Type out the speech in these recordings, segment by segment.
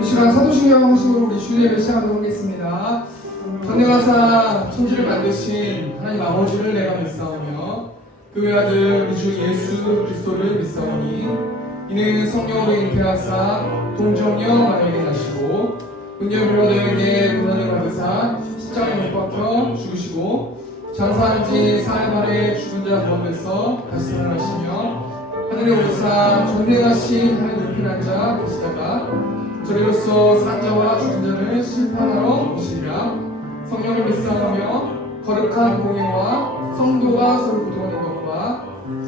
이 시간 사도신경 하심으로 우리 주일예배 시작하도록 하겠습니다. 전능하사 천지를 만드신 하나님 아버지를 내가 믿사오며 그 외아들 우리 주 예수 그리스도를 믿사오니 이는 성령으로 잉태하사 동정녀 마리아에게 나시고 은녀비로 너에게 고난을 받으사 십자가에 못 박혀 죽으시고 장사한 지 사흘 만에 죽은 자 가운데서 다시 살아나시며 하늘에 오르사 전능하신 하나님 높이난 자 계시다가 저리로서 산자와 죽은 자를 심판하러 오시리라. 성령을 믿사오며 거룩한 공예와 성도가 서로 구동하는 것과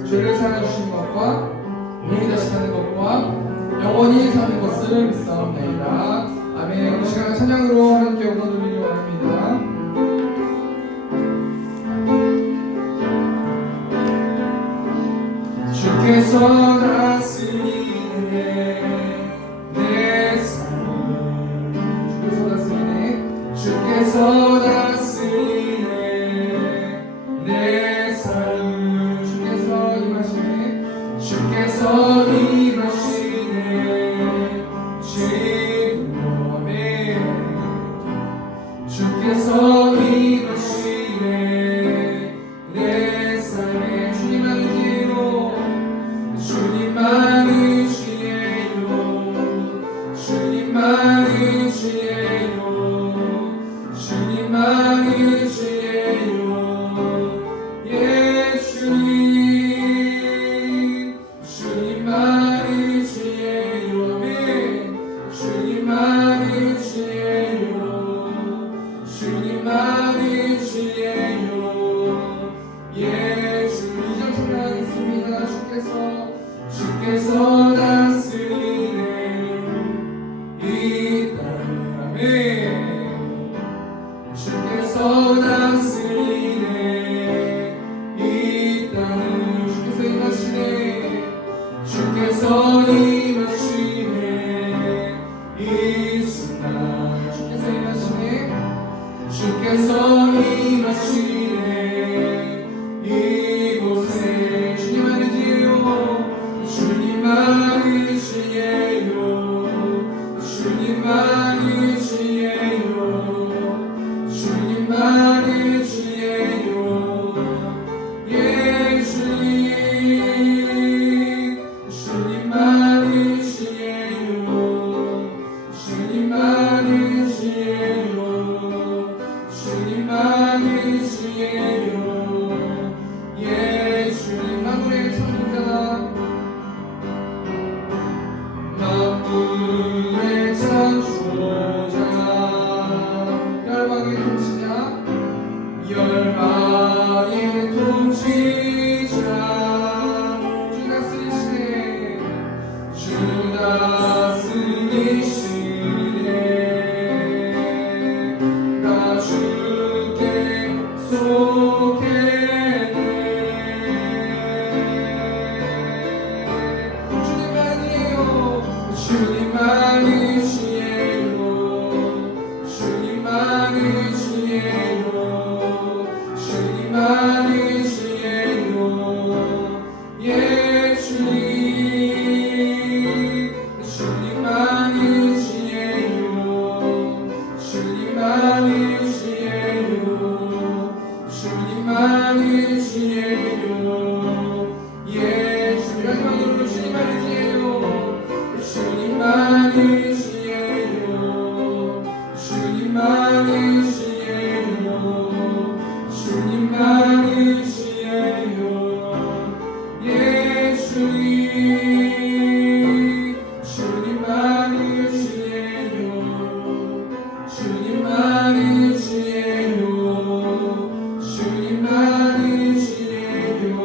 죄를 사하여 주시는 것과 영이 다시 사는 것과 영원히 사는 것을 믿사옵나이다. 아멘. 이 시간 찬양으로 하나님께 영광 돌리기 원합니다. 주께서 다스리네 내 삶을 주께서 다스리네 내 삶을 주께서 임하시네 주께서 임하시네 지금도 아멘 주께서 임하시네 내 삶에 주님 아니지요 주님만이 주예요 주님만이 주예요 주님만이 주예요 예 주님 주님만이 주예요 아멘 주님만이 주예요 주님만이 주예요 예 주님 이점 찬양하겠습니다. 주께서 다스리네 이 땅 아멘 주께서 다스리네 이 땅을 주께서 임하시네 주께서 임하시네 이 순간 주께서 임하시네 주께서 임하시네 이곳에 주님 아니지요 주님만이 주예요 주님만이 주예요 주님만이 주예요 예 주님 주님만이 주예요 주님만이 주예요 주님만이 주예요 예 주님 만물의 창조자 만물의 창조자 열방의 통치자 열방의 통치자 주 다스리시네 주 다스리시네 나 주께 속했네 주님만이 주예요 주님만이 주예요 주님만이 주예요 예 주님 주님만이 주예요 주님만이 주예요 주님만이 주예요 예 주님 마지막으로 주님만이 주예요 주님만이 주예요 주님만이 주예요 주님만이 주예요 예 주님 주님만이 주예요 주님만이 주예요 주님만이 주예요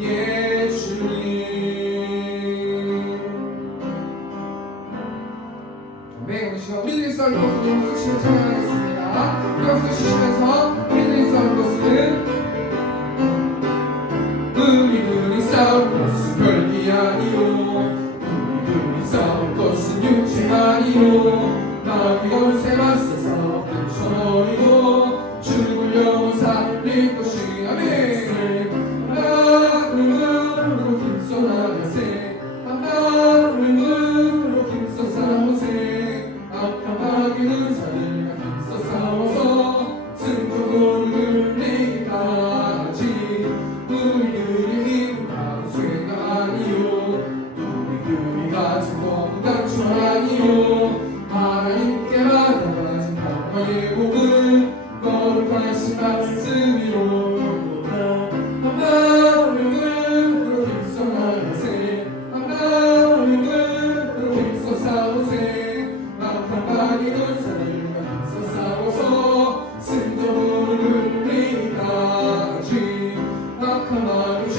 예 주님 네, 우리 시간 우리들이 싸울 것을 쓰시면 찬양하겠습니다. 이어서 쓰시면서 우리들이 싸울 것은 우리들이 싸울 것은 별이 아니요 우리들이 싸울 것은 육체만이요 마귀가 울세 맞서서 끊쳐버리고 죽을 영혼 살릴 것이 아멘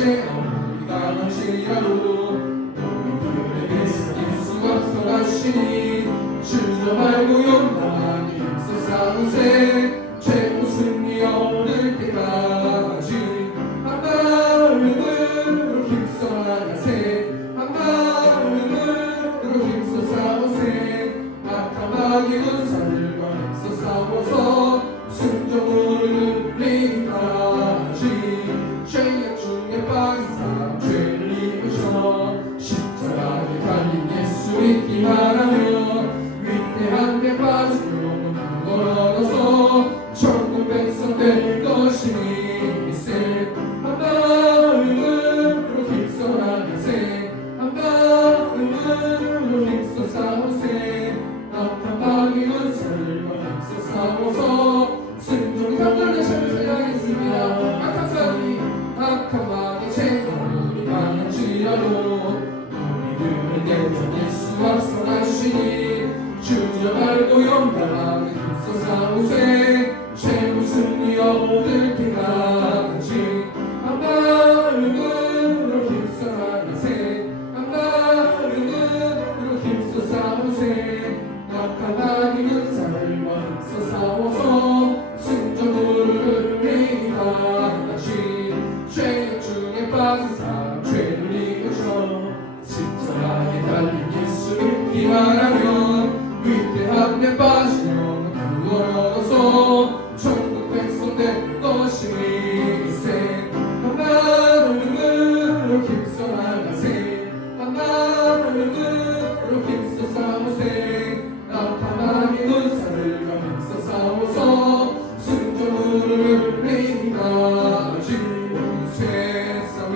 우리가 강지라도 너희들에게 이길 수 없어 가시니 주저 말고 용감하게 힘써 싸우세 최고 승리 얻을 때까지 한 마음으로 힘써 나가세 한 마음으로 힘써 싸우세 악한 마귀 군사들과 힘써 싸워서 순종으로 이르리까지 죄악 중에 빠진 사람 죄를 이으셔 십자가에 달린 예수 믿기만 하면 위대한 데 빠진 영혼 그걸 얻어서 천국 백성 될 것이니 한 마음으로 힘써 나가세 한 마음으로 힘써 싸우세 악한 마귀 군사들과 힘써 싸워서 승종이 삼절대 찬양하겠습니다. 악한 마귀 제거리 강할지라도 우리들은 내전 예수 앞서 가시니 주저 말고 용감하게 힘써 싸우세 최고 승리 얻을 때까지 한 마음으로 힘써 나가세 한 마음으로 힘써 싸우세 악한 마귀 군사들과 힘써 싸워서 승전으로 이르리까지 죄악 중에 빠진 사람 죄를 이으셔 십자가에 달린 예수 믿기만 하면 위대한 데 빠진 영혼 그걸 얻어서 천국 백성 될 것이니 한 마음으로 힘써 나가세 한 마음으로 힘써 싸우세 악한 마귀 군사들과 힘써 싸워서 승전으로 이르리까지 세상 위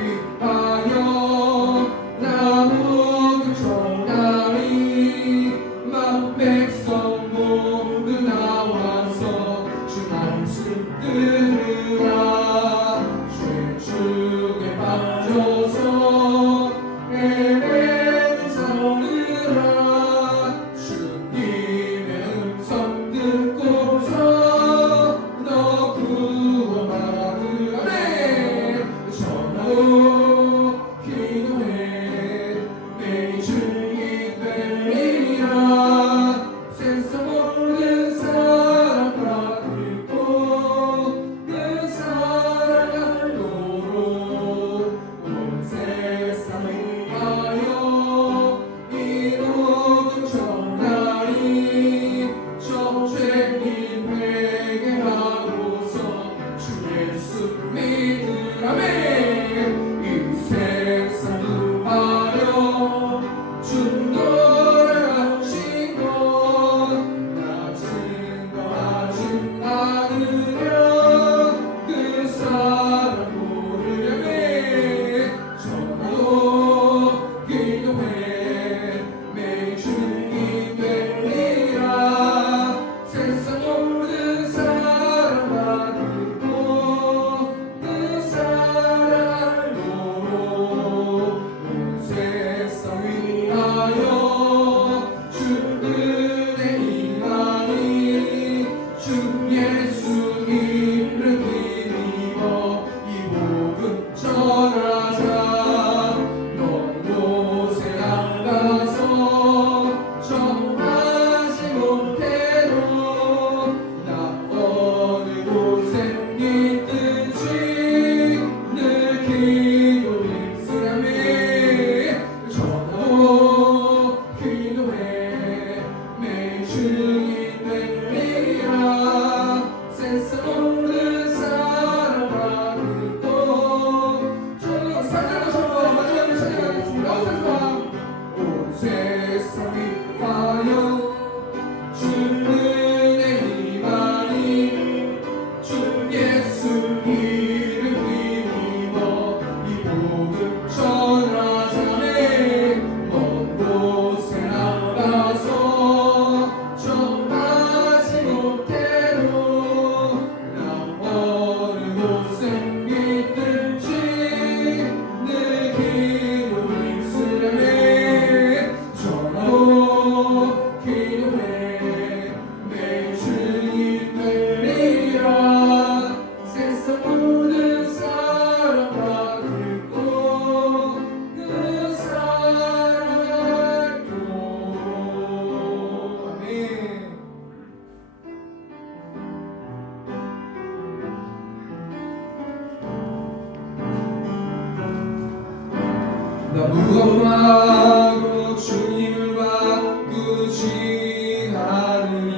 나 무엇과도 주님을 바꾸지 않으니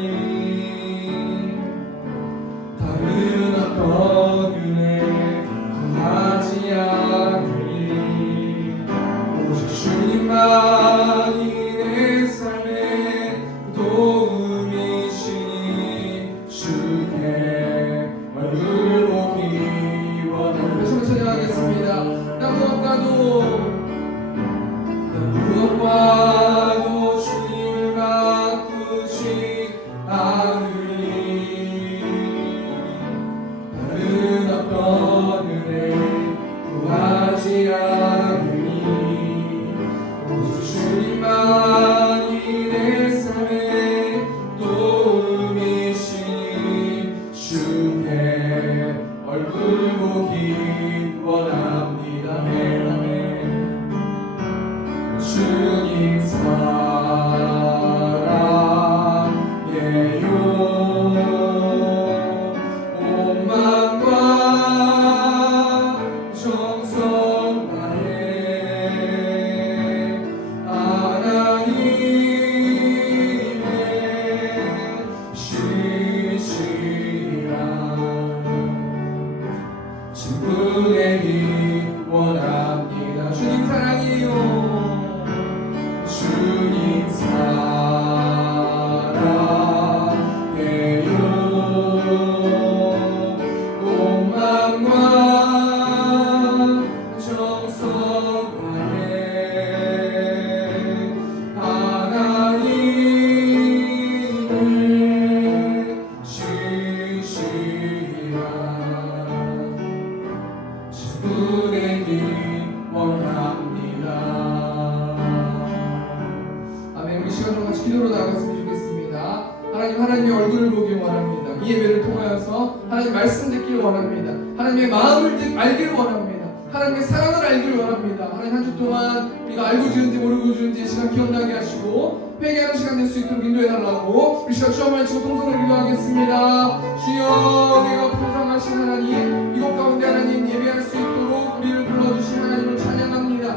다른 어떤 은혜 구하지 않으니 오직 주님만이 내 삶의 도움이시니 주의 얼굴 보기 원합니다. 다시 한번 찬양하겠습니다. 나 무엇과도 주님을 바꾸지 않으니 다른 어떤 은혜 구하지 않으니 오직 주님만이 내 삶의 도움이시니 주의 얼굴 보기 원합니다. 아멘, 아멘. 주님 사랑해요. 온 마음과 정성 다해 하나님의 시시라 친구되기 원합니다. 주님 사랑해요. 주님 사랑해요. 온 마음과 정성 다해 하나님을 지시라 친구되기 원합니다. 우리 시간 동안 같이 기도로 나아갔으면 좋겠습니다. 하나님의 얼굴을 보길 원합니다. 이 예배를 통하여서 하나님 말씀 듣기를 원합니다. 하나님의 마음을 알기를 원합니다. 하나님의 사랑을 알기를 원합니다. 하나님 한 주 동안 우리가 알고 지은지 모르고 지은지 시간 기억나게 하시고 회개하는 시간 될 수 있도록 인도해달라고 우리 시간 주여 외치고 통성을 기도하겠습니다. 주여 내가 풍성하신 하나님 이곳 가운데 하나님 예배할 수 있도록 우리를 불러주신 하나님을 찬양합니다.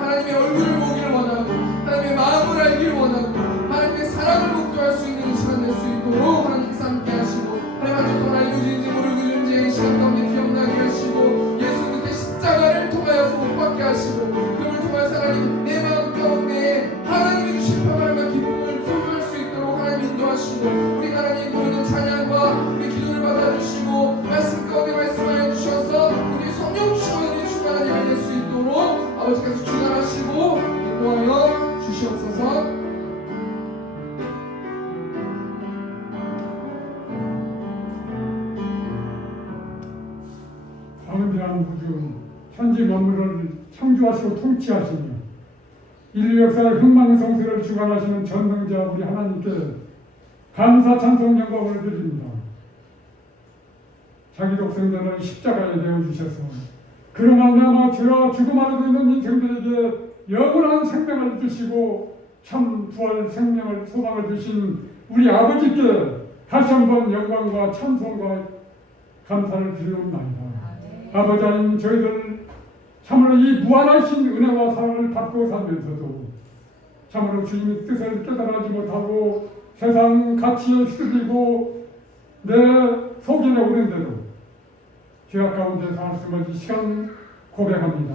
하나님의 얼굴을 보기를 원하고 하나님의 마음을 알기를 원하고 하나님의 사랑을 목도할 수 있는 시간 될 수 있도록 하나님께서 함께 하시고 하나님 한 주 동안 알고 지은지 모르고 지은지 시간 가운데 기억나게 하시고 예수 그리스도의 십자가를 통하여서 못 받게 하시고 그를 통해서 하나님 내 마음 가운데 하나님이 주신 평안과 기쁨을 소유할 수 있도록 하나님 인도하시고 우리 하나님 모든 찬양과 우리 기도를 받아주시고 말씀 가운데 말씀하여 주셔서 우리 성령 주시고 주가 하나님이 될 수 있도록 아버지께서 주관하시고 인도하여 주시옵소서. 광대한 우주 천지 만물을 창조하시고 통치하시며 인류 역사의 흥망성쇠를 주관하시는 전능자 우리 하나님께 감사 찬송 영광을 드립니다. 자기 독생자를 십자가에 내어주셔서 그로 말미암아 죄와 죽음 아래도 있는 인생들에게 영원한 생명을 주시고 참 부활 생명을 소망을 주신 우리 아버지께 다시 한번 영광과 찬송과 감사를 드리옵나이다. 아버지 하나님 저희들 참으로 이 무한하신 은혜와 사랑을 받고 살면서도 참으로 주님의 뜻을 깨달아지 못하고 세상 가치에 휘둘리고 내 속임에 오른 대로 죄악 가운데 살았음을 이 시간 고백합니다.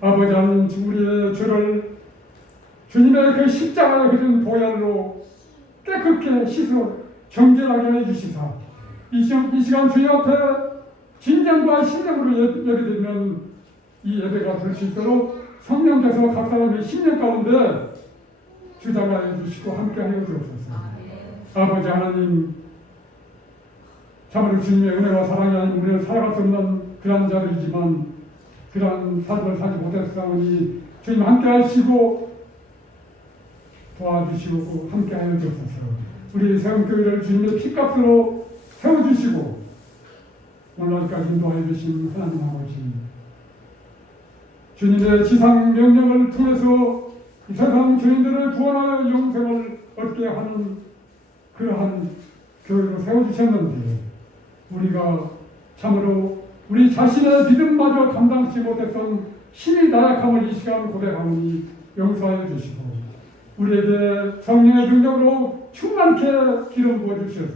아버지 하나님 우리의 죄를 주님의 그 십자가에 흐른 보혈로 깨끗게 씻어 정결하게 해주시사 이 시간 주님 앞에 진정과 신령으로 예배되면 이 예배가 될 수 있도록 성령께서 각 사람의 심령 가운데 주장하여 주시고 함께하여 주옵소서. 아버지 하나님 참으로 주님의 은혜와 사랑이 아닌 우리를 살아갈 수 없는 그런 자들이지만 그런 삶을 살지 못했사오니 주님 함께하시고 도와주시고 함께하여 주옵소서. 우리 세움교회를 주님의 피값으로 세워주시고 오늘까지 인도하여 주신 하나님 아버지 주님의 지상 명령을 통해서 이 세상 죄인들을 구원하여 영생을 얻게 하는 그러한 교회로 세워주셨는데 우리가 참으로 우리 자신의 믿음마저 감당치 못했던 힘이 나약함을 이 시간 고백하오니 용서하여 주시고 우리에게 성령의 능력으로 충만케 기름 부어주셔서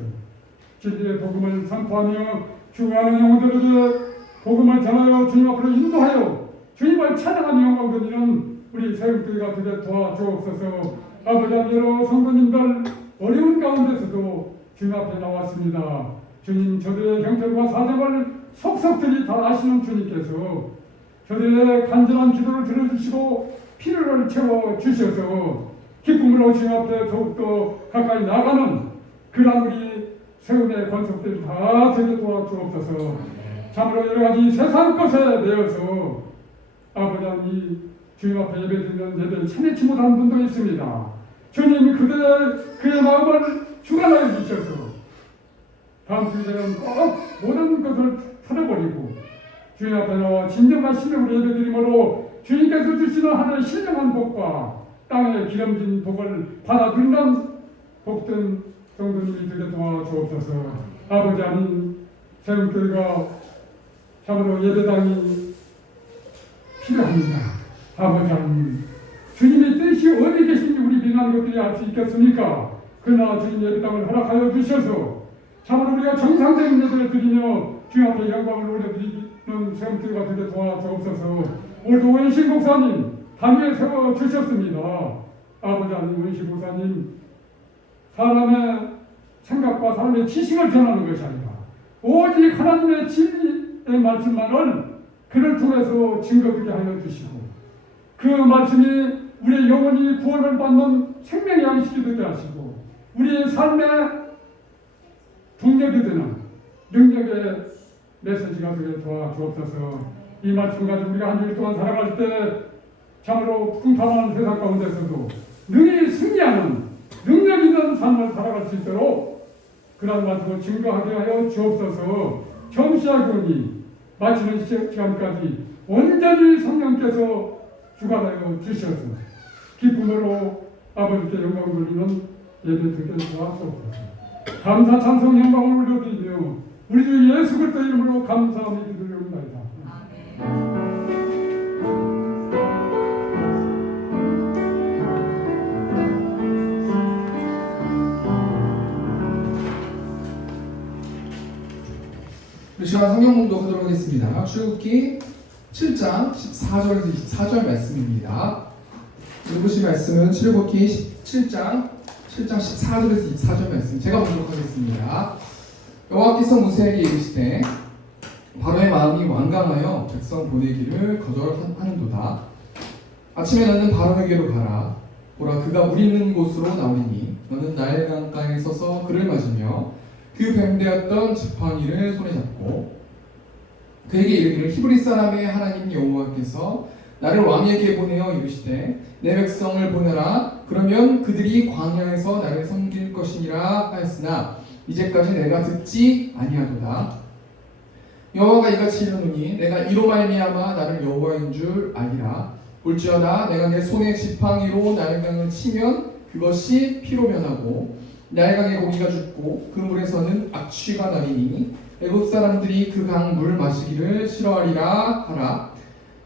진리의 복음을 선포하며 죽어가는 영혼들에게 복음을 전하여 주님 앞으로 인도하여 주님을 찬양하는 영광 드리는 우리 세움교회가 되게 도와주옵소서. 아버지 여러 성도님들 어려운 가운데서도 주님 앞에 나왔습니다. 주님, 저들의 형편과 사정을 속속들이 다 아시는 주님께서 저들의 간절한 기도를 들어주시고 필요를 채워주셔서 기쁨으로 주님 앞에 더욱더 가까이 나가는 그런 우리 세움의 권속들이 다 되게 도와주옵소서. 참으로 여러 가지 세상 것에 대해서 아버지 하나님 주님 앞에 예배드리는 예배를 참여치 못하는 분도 있습니다. 주님, 그의 마음을 주관하여 주셔서 다음 주에는 꼭 모든 것을 털어버리고 주님 앞에 나와 진정한 신령으로 예배드림으로 주님께서 주시는 하나의 신령한 복과 땅에 기름진 복을 받아들이는 복된 성도님이 되게 도와주옵소서. 아버지 하나님, 세움교회가 참으로 예배당이 필요합니다. 아버지 하나님, 주님의 뜻이 어디 계신지 우리 민한 것들이 알 수 있겠습니까? 그러나 주님 예배당을 허락하여 주셔서 참으로 우리가 정상적인 예배를 드리며 주님 앞에 영광을 올려드리는 세움교회가 되게 도와주옵소서. 오늘도 원신 목사님 단위에 세워주셨습니다. 아버지 하나님, 원신 목사님 사람의 생각과 사람의 지식을 전하는 것이 아니라 오직 하나님의 진리의 말씀만을 그를 통해서 증거되게 하여 주시고 그 말씀이 우리의 영혼이 구원을 받는 생명의 양식이 되게 하시고 우리의 삶의 동력이 되는 능력의 메시지가 되게 도와주옵소서. 이 말씀 가지고 우리가 한 주일 동안 살아갈 때 참으로 풍파한 세상 가운데서도 능히 승리하는 능력 있는 삶을 살아갈 수 있도록 그런 말씀을 증거하게 하여 주옵소서. 정시하교니 마치는 시간까지 온전히 성령께서 주관하여 주셔서 기쁨으로 아버지께 영광을 돌리는 예배 드리게 도와주옵소서. 감사 찬송 영광을 올려드리며 우리 주 예수 그리스도 이름으로 감사하며 기도드리옵나이다. 이 시간 성경 공독하도록 하겠습니다. 출애굽기 7장 14절에서 24절 말씀입니다. 읽으신 말씀은 출애굽기 7장 14절에서 24절 말씀 제가 보도록 하겠습니다. 여호와께서 모세에게 이르시되 바로의 마음이 완강하여 백성 보내기를 거절하는도다. 아침에 너는 바로에게로 가라. 보라, 그가 물 있는 곳으로 나오리니 너는 나일 강가에 서서 그를 맞으며 그 뱀되었던 지팡이를 손에 잡고 그에게 이르기를 히브리 사람의 하나님 여호와께서 나를 왕에게 보내어 이르시되 내 백성을 보내라. 그러면 그들이 광야에서 나를 섬길 것이니라 하였으나 이제까지 내가 듣지 아니하도다. 여호와가 이같이 이르노니 내가 이로 말미암아 나를 여호와인 줄 알리라. 볼지어다 내가 내 손에 지팡이로 나일강을 치면 그것이 피로 변하고 나일강의 고기가 죽고 그 물에서는 악취가 나리니 애굽 사람들이 그 강 물 마시기를 싫어하리라 하라.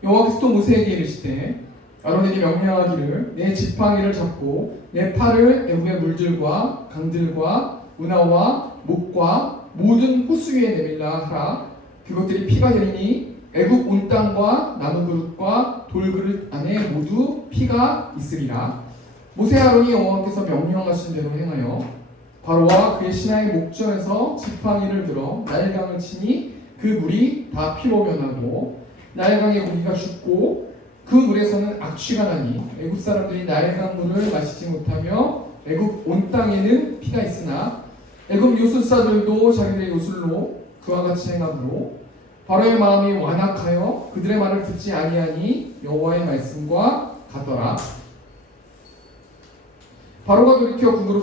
여호와께서 또 모세에게 이르시되 아론에게 명령하기를 내 지팡이를 잡고 내 팔을 애굽의 물들과 강들과 운하와 목과 모든 호수 위에 내밀라 하라. 그것들이 피가 되리니 애굽 온 땅과 나무 그릇과 돌 그릇 안에 모두 피가 있으리라. 모세 아론이 여호와께서 명령하신 대로 행하여 바로와 그의 신하의 목전에서 지팡이를 들어 나일강을 치니 그 물이 다 피로 변하고 나일강의 고기가 죽고 그 물에서는 악취가 나니 애굽 사람들이 나일강 물을 마시지 못하며 애굽 온 땅에는 피가 있으나 애굽 요술사들도 자기들의 요술로 그와 같이 행함으로 바로의 마음이 완악하여 그들의 말을 듣지 아니하니 여호와의 말씀과 같더라. 바로가 돌이켜 국으로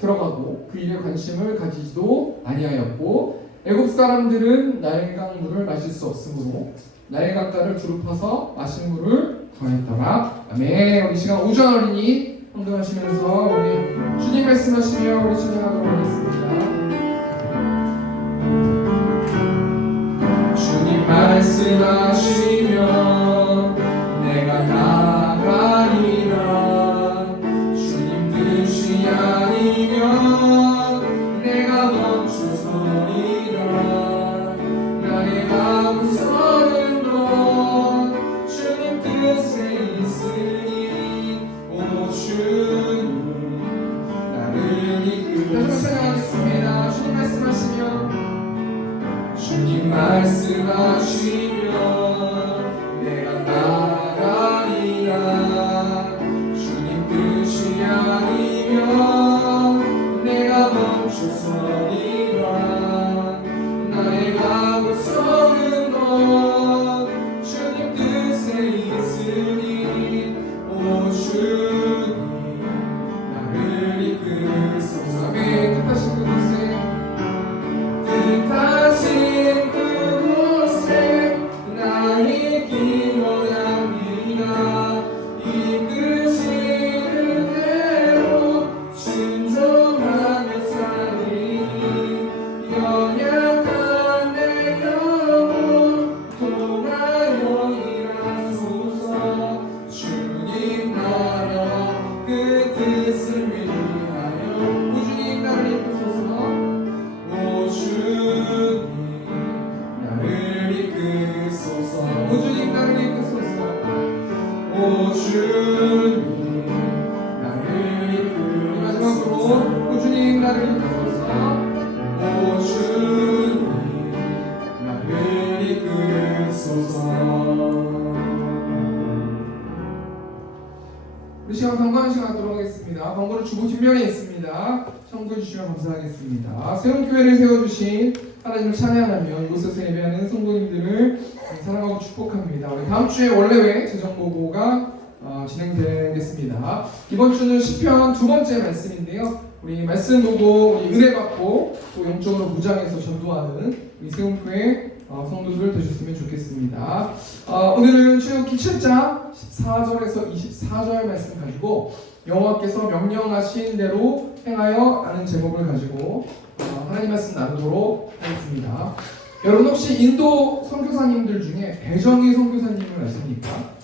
들어가고 그 일에 관심을 가지지도 아니하였고 애굽 사람들은 나일강 물을 마실 수 없으므로 나일강가를 두루 파서 마실 물을 구하였더라. 아멘. 우리 시간 오전 어린이 헌금하시면서 우리 주님 말씀하시며 우리 진행하도록 하겠습니다. 주님 주님 말씀하시면 내가 나가리라. 주님 뜻이 아니면 내가 멈춰서리라. 나의 마음 서는 것 주님 뜻에 있으니 오 주님 나를 이끌어 찬양하겠습니다. 주님 말씀하시면 주님 말씀하시면 내가 나가리라. 주님 뜻이 아니면 내가 멈춰서리라. 나의 마음 서는 것 주님 뜻에 있으니 오 주님 나를 이끌소서. 아멘. 뜻하신 그곳에 뜻하신 그곳에 나의 길 원합니다. 이끄시는 대로 순종하며 살리니 연약한 내 영혼 통하여 일하소서. 주님 나라 그 뜻을 위하여 오 주님 나를 이끌소서. 오 주님 나를 이끌소서. 오 주님 나를 이끌소서. 오 주님 나를 이끌소서. 마지막으로 오 주님 나를 이끌소서. 오 주님 나를 이끌소서. 우리 시간 광고하는 시간 갖도록 하겠습니다. 광고는 주보 뒷면에 있습니다. 참고해 주시면 감사하겠습니다. 세움교회를 세워주신 하나님을 찬양하며 이곳에서 예배하는 성도님들을 사랑하고 축복합니다. 우리 다음 주에 원래회 재정보고가 진행되겠습니다. 이번 주는 시편 두 번째 말씀인데요. 우리 말씀 보고 우리 은혜 받고 또 영적으로 무장해서 전도하는 우리 세움교회 성도들 되셨으면 좋겠습니다. 오늘은 출애굽기 7장 14절에서 24절 말씀 가지고 여호와께서 명령하신 대로 행하여 라는 제목을 가지고 하나님 말씀 나누도록 하겠습니다. 여러분 혹시 인도 선교사님들 중에 배정희 선교사님을 아십니까?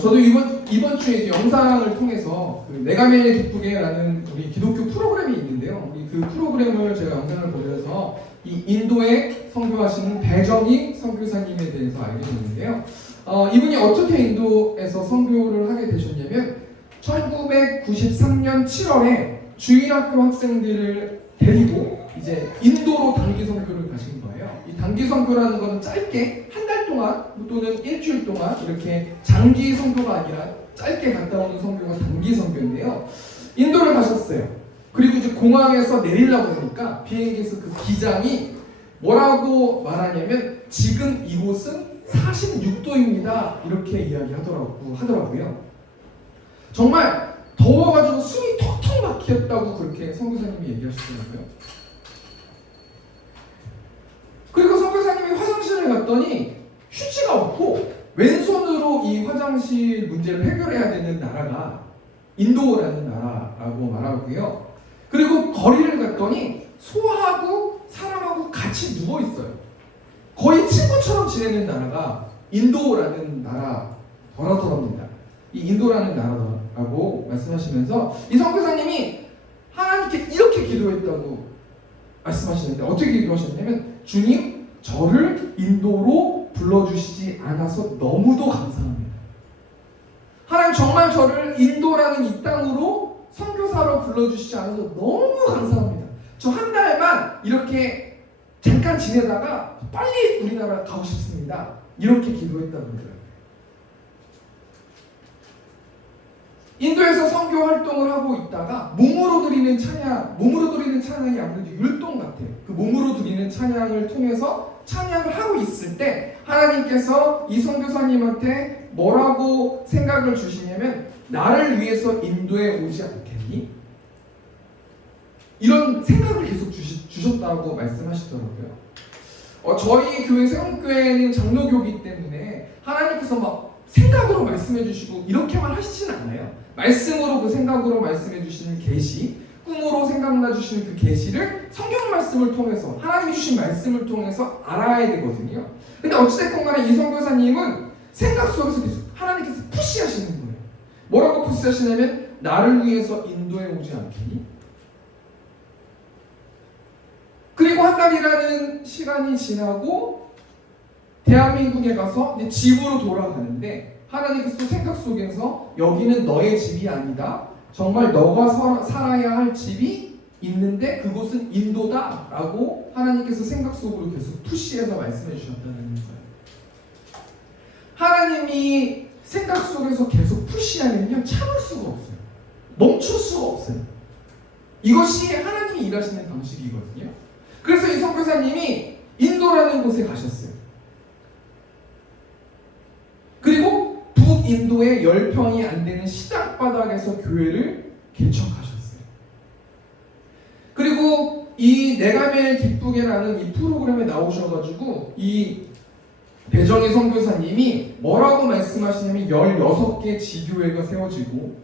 저도 이번 주에 이제 영상을 통해서 그 내가매의 기쁘게라는 우리 기독교 프로그램이 있는데요. 우리 그 프로그램을 제가 영상을 보면서 이 인도에 선교하시는 배정희 선교사님에 대해서 알게 됐는데요. 이분이 어떻게 인도에서 선교를 하게 되셨냐면 1993년 7월에 주일학교 학생들을 데리고 이제 인도로 단기 선교를 가신 거예요. 이 단기 선교라는 것은 짧게 한 달 동안 또는 일주일 동안 이렇게 장기 선교가 아니라 짧게 갔다 오는 선교가 단기 선교인데요. 인도를 가셨어요. 그리고 이제 공항에서 내리려고 하니까 비행기에서 그 기장이 뭐라고 말하냐면 지금 이곳은 46도입니다. 이렇게 이야기하더라고요. 정말 더워가지고 숨이 턱턱 막혔다고 그렇게 선교사님이 얘기하시더라고요. 그리고 선교사님이 화장실에 갔더니 휴지가 없고 왼손으로 이 화장실 문제를 해결해야 되는 나라가 인도라는 나라라고 말하고요. 그리고 거리를 갔더니 소하고 사람하고 같이 누워 있어요. 거의 친구처럼 지내는 나라가 인도라는 나라더랍니다. 이 인도라는 나라라고 말씀하시면서 이 선교사님이 하나님께 이렇게 기도했다고 말씀하시는데 어떻게 기도하셨냐면 주님 저를 인도로 불러주시지 않아서 너무도 감사합니다. 하나님 정말 저를 인도라는 이 땅으로 선교사로 불러주시지 않아서 너무 감사합니다. 저 한 달만 이렇게 잠깐 지내다가 빨리 우리나라 가고 싶습니다. 이렇게 기도했다고 그러더라고요. 인도에서 선교 활동을 하고 있다가 몸으로 드리는 찬양이 아무래도 율동 같아요. 그 몸으로 드리는 찬양을 통해서 찬양을 하고 있을 때 하나님께서 이 선교사님한테 뭐라고 생각을 주시냐면 나를 위해서 인도에 오지 않겠니? 이런 생각을 계속 주셨다고 말씀하시더라고요. 저희 교회 세움교회는 장로교이기 때문에 하나님께서 막 생각으로 말씀해 주시고 이렇게만 하시진 않아요. 말씀으로 그 생각으로 말씀해 주시는 계시, 꿈으로 생각나 주시는 그 계시를 성경 말씀을 통해서 하나님이 주신 말씀을 통해서 알아야 되거든요. 근데 어찌됐건 간에 이 선교사님은 생각 속에서 계속 하나님께서 푸시하시는 거예요. 뭐라고 푸시하시냐면 나를 위해서 인도에 오지 않겠니? 그리고 한 달이라는 시간이 지나고 대한민국에 가서 이제 집으로 돌아가는데 하나님께서 생각 속에서 여기는 너의 집이 아니다. 정말 너가 살아야 할 집이 있는데 그곳은 인도다 라고 하나님께서 생각 속으로 계속 푸시해서 말씀해 주셨다는 거예요. 하나님이 생각 속에서 계속 푸시하면요 참을 수가 없어요. 멈출 수가 없어요. 이것이 하나님이 일하시는 방식이거든요. 그래서 이 선교사님이 인도라는 곳에 가셨어요. 그리고 북인도의 10평이 안 되는 시장 바닥에서 교회를 개척하셨어요. 그리고 이 내가멜 기쁘게라는 이 프로그램에 나오셔가지고 이 배정희 선교사님이 뭐라고 말씀하시냐면 16개 지교회가 세워지고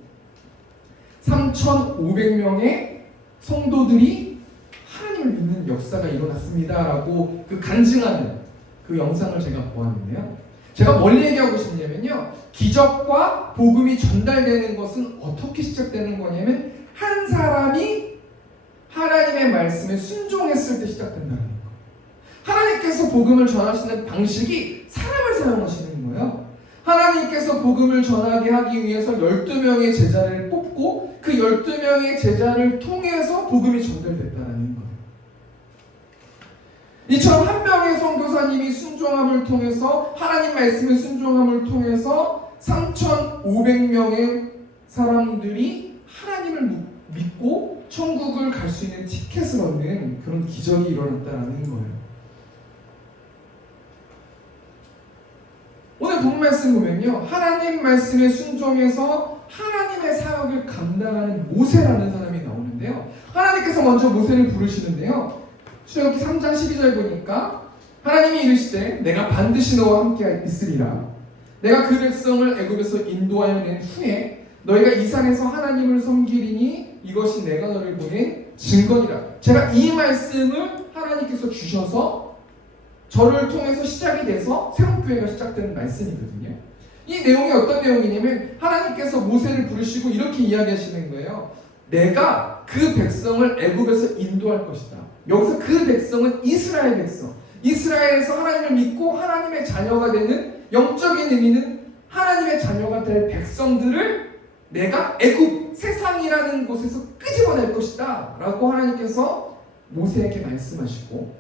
3,500명의 성도들이 하나님을 믿는 역사가 일어났습니다 라고 그 간증하는 그 영상을 제가 보았는데요. 제가 뭘 얘기하고 싶냐면요, 기적과 복음이 전달되는 것은 어떻게 시작되는 거냐면 한 사람이 하나님의 말씀에 순종했을 때 시작된다는 거. 하나님께서 복음을 전하시는 방식이 사람을 사용하시는 거예요. 하나님께서 복음을 전하게 하기 위해서 12명의 제자를 뽑고 그 12명의 제자를 통해서 복음이 전달됐다는 거예요. 이처럼 한 명의 선교사님이 순종함을 통해서 하나님 말씀의 순종함을 통해서 3,500명의 사람들이 하나님을 믿고 천국을 갈 수 있는 티켓을 얻는 그런 기적이 일어났다는 거예요. 오늘 본 말씀 보면요, 하나님 말씀에 순종해서 하나님의 사역을 감당하는 모세라는 사람이 나오는데요, 하나님께서 먼저 모세를 부르시는데요, 출애굽기 3장 12절 보니까 하나님이 이르시되 내가 반드시 너와 함께 있으리라. 내가 그 백성을 애굽에서 인도하여 낸 후에 너희가 이 산에서 하나님을 섬기리니 이것이 내가 너를 보낸 증거니라. 제가 이 말씀을 하나님께서 주셔서 저를 통해서 시작이 돼서 새롭교회가 시작되는 말씀이거든요. 이 내용이 어떤 내용이냐면 하나님께서 모세를 부르시고 이렇게 이야기하시는 거예요. 내가 그 백성을 애굽에서 인도할 것이다. 여기서 그 백성은 이스라엘 백성, 이스라엘에서 하나님을 믿고 하나님의 자녀가 되는, 영적인 의미는 하나님의 자녀가 될 백성들을 내가 애굽, 세상이라는 곳에서 끄집어낼 것이다 라고 하나님께서 모세에게 말씀하시고,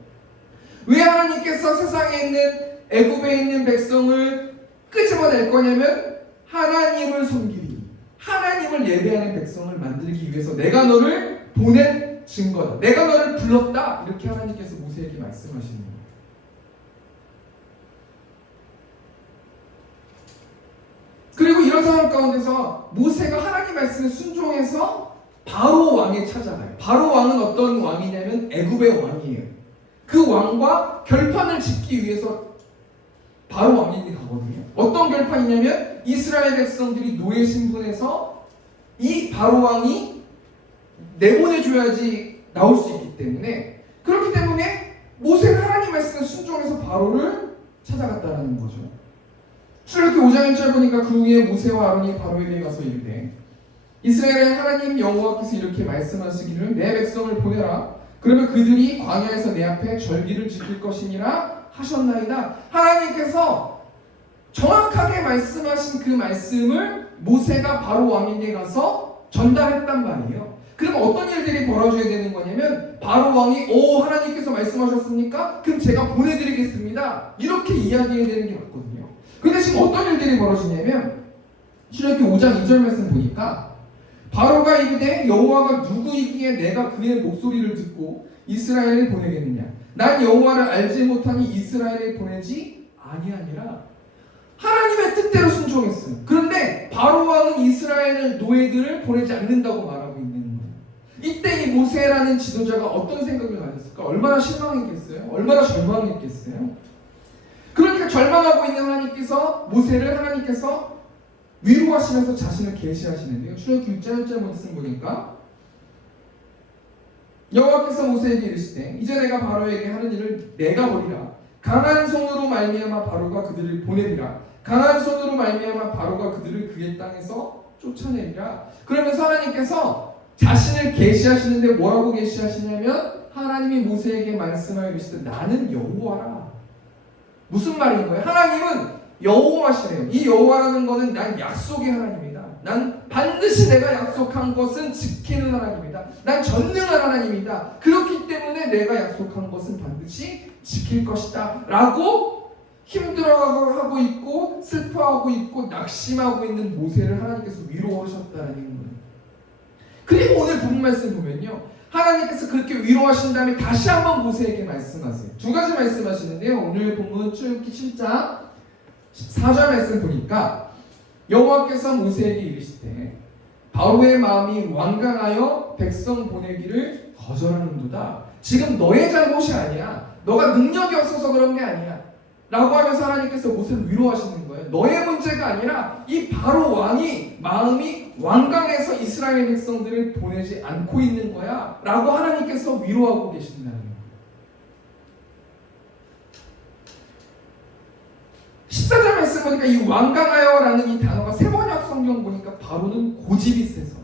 왜 하나님께서 세상에 있는 애굽에 있는 백성을 끄집어낼 거냐면 하나님을 섬기리, 하나님을 예배하는 백성을 만들기 위해서 내가 너를 보낸 증거다, 내가 너를 불렀다, 이렇게 하나님께서 모세에게 말씀하시는 거예요. 그리고 이런 상황 가운데서 모세가 하나님 말씀에 순종해서 바로 왕에 찾아가요. 바로 왕은 어떤 왕이냐면 애굽의 왕이에요. 그 왕과 결판을 짓기 위해서 바로 왕에게 가거든요. 어떤 결판이냐면 이스라엘 백성들이 노예 신분에서 이 바로 왕이 내보내줘야지 나올 수 있기 때문에, 그렇기 때문에 모세가 하나님 말씀에 순종해서 바로를 찾아갔다는 거죠. 출애굽기 5장 1절 보니까 그 후에 모세와 아론이 바로에게 가서 이르되 이스라엘의 하나님 여호와께서 이렇게 말씀하시기를 내 백성을 보내라. 그러면 그들이 광야에서 내 앞에 절기를 지킬 것이니라 하셨나이다. 하나님께서 정확하게 말씀하신 그 말씀을 모세가 바로 왕에게 가서 전달했단 말이에요. 그럼 어떤 일들이 벌어져야 되는 거냐면 바로 왕이 하나님께서 말씀하셨습니까? 그럼 제가 보내드리겠습니다, 이렇게 이야기해야 되는 게 맞거든요. 근데 지금 어떤 일들이 벌어지냐면 출애굽기 5장 2절 말씀 보니까 바로가 이르되 여호와가 누구이기에 내가 그의 목소리를 듣고 이스라엘을 보내겠느냐? 난 여호와를 알지 못하니 이스라엘을 보내지 아니하니라. 하나님의 뜻대로 순종했어요. 그런데 바로 왕은 이스라엘 노예들을 보내지 않는다고 말하고 있는 거예요. 이때 이 모세라는 지도자가 어떤 생각을 가졌을까? 얼마나 실망했겠어요? 얼마나 절망했겠어요? 그러니까 절망하고 있는 하나님께서 모세를 하나님께서 위로하시면서 자신을 계시하시는데요. 출애굽기 6장 1절 말씀 보니까 여호와께서 모세에게 이르시되 이제 내가 바로에게 하는 일을 내가 보리라. 강한 손으로 말미암아 바로가 그들을 보내리라. 강한 손으로 말미암아 바로가 그들을 그의 땅에서 쫓아내리라. 그러면서 하나님께서 자신을 계시하시는데 뭐라고 계시하시냐면 하나님이 모세에게 말씀하여 이르시되 나는 여호와라. 무슨 말인 거예요? 하나님은 여호와시래요. 이 여호와라는 것은 난 약속의 하나님이다. 난 반드시 내가 약속한 것은 지키는 하나님이다. 난 전능한 하나님이다. 그렇기 때문에 내가 약속한 것은 반드시 지킬 것이다 라고 힘들어하고 있고 슬퍼하고 있고 낙심하고 있는 모세를 하나님께서 위로하셨다는 거예요. 그리고 오늘 본문 말씀 보면요, 하나님께서 그렇게 위로하신 다음에 다시 한번 모세에게 말씀하세요. 두 가지 말씀하시는데요. 오늘 본문 출애굽기 7장 14절 말씀 보니까 여호와께서 모세에게 이르시되 바로의 마음이 완강하여 백성 보내기를 거절하는도다. 지금 너의 잘못이 아니야. 너가 능력이 없어서 그런 게 아니야 라고 하면서 하나님께서 모세를 위로하시는 거예요. 너의 문제가 아니라 이 바로 왕이 마음이 완강해서 이스라엘 백성들을 보내지 않고 있는 거야 라고 하나님께서 위로하고 계신다는 거예요. 14절 말씀 보니까 이 완강하여라는 이 단어가 세번역 성경 보니까 바로는 고집이 세서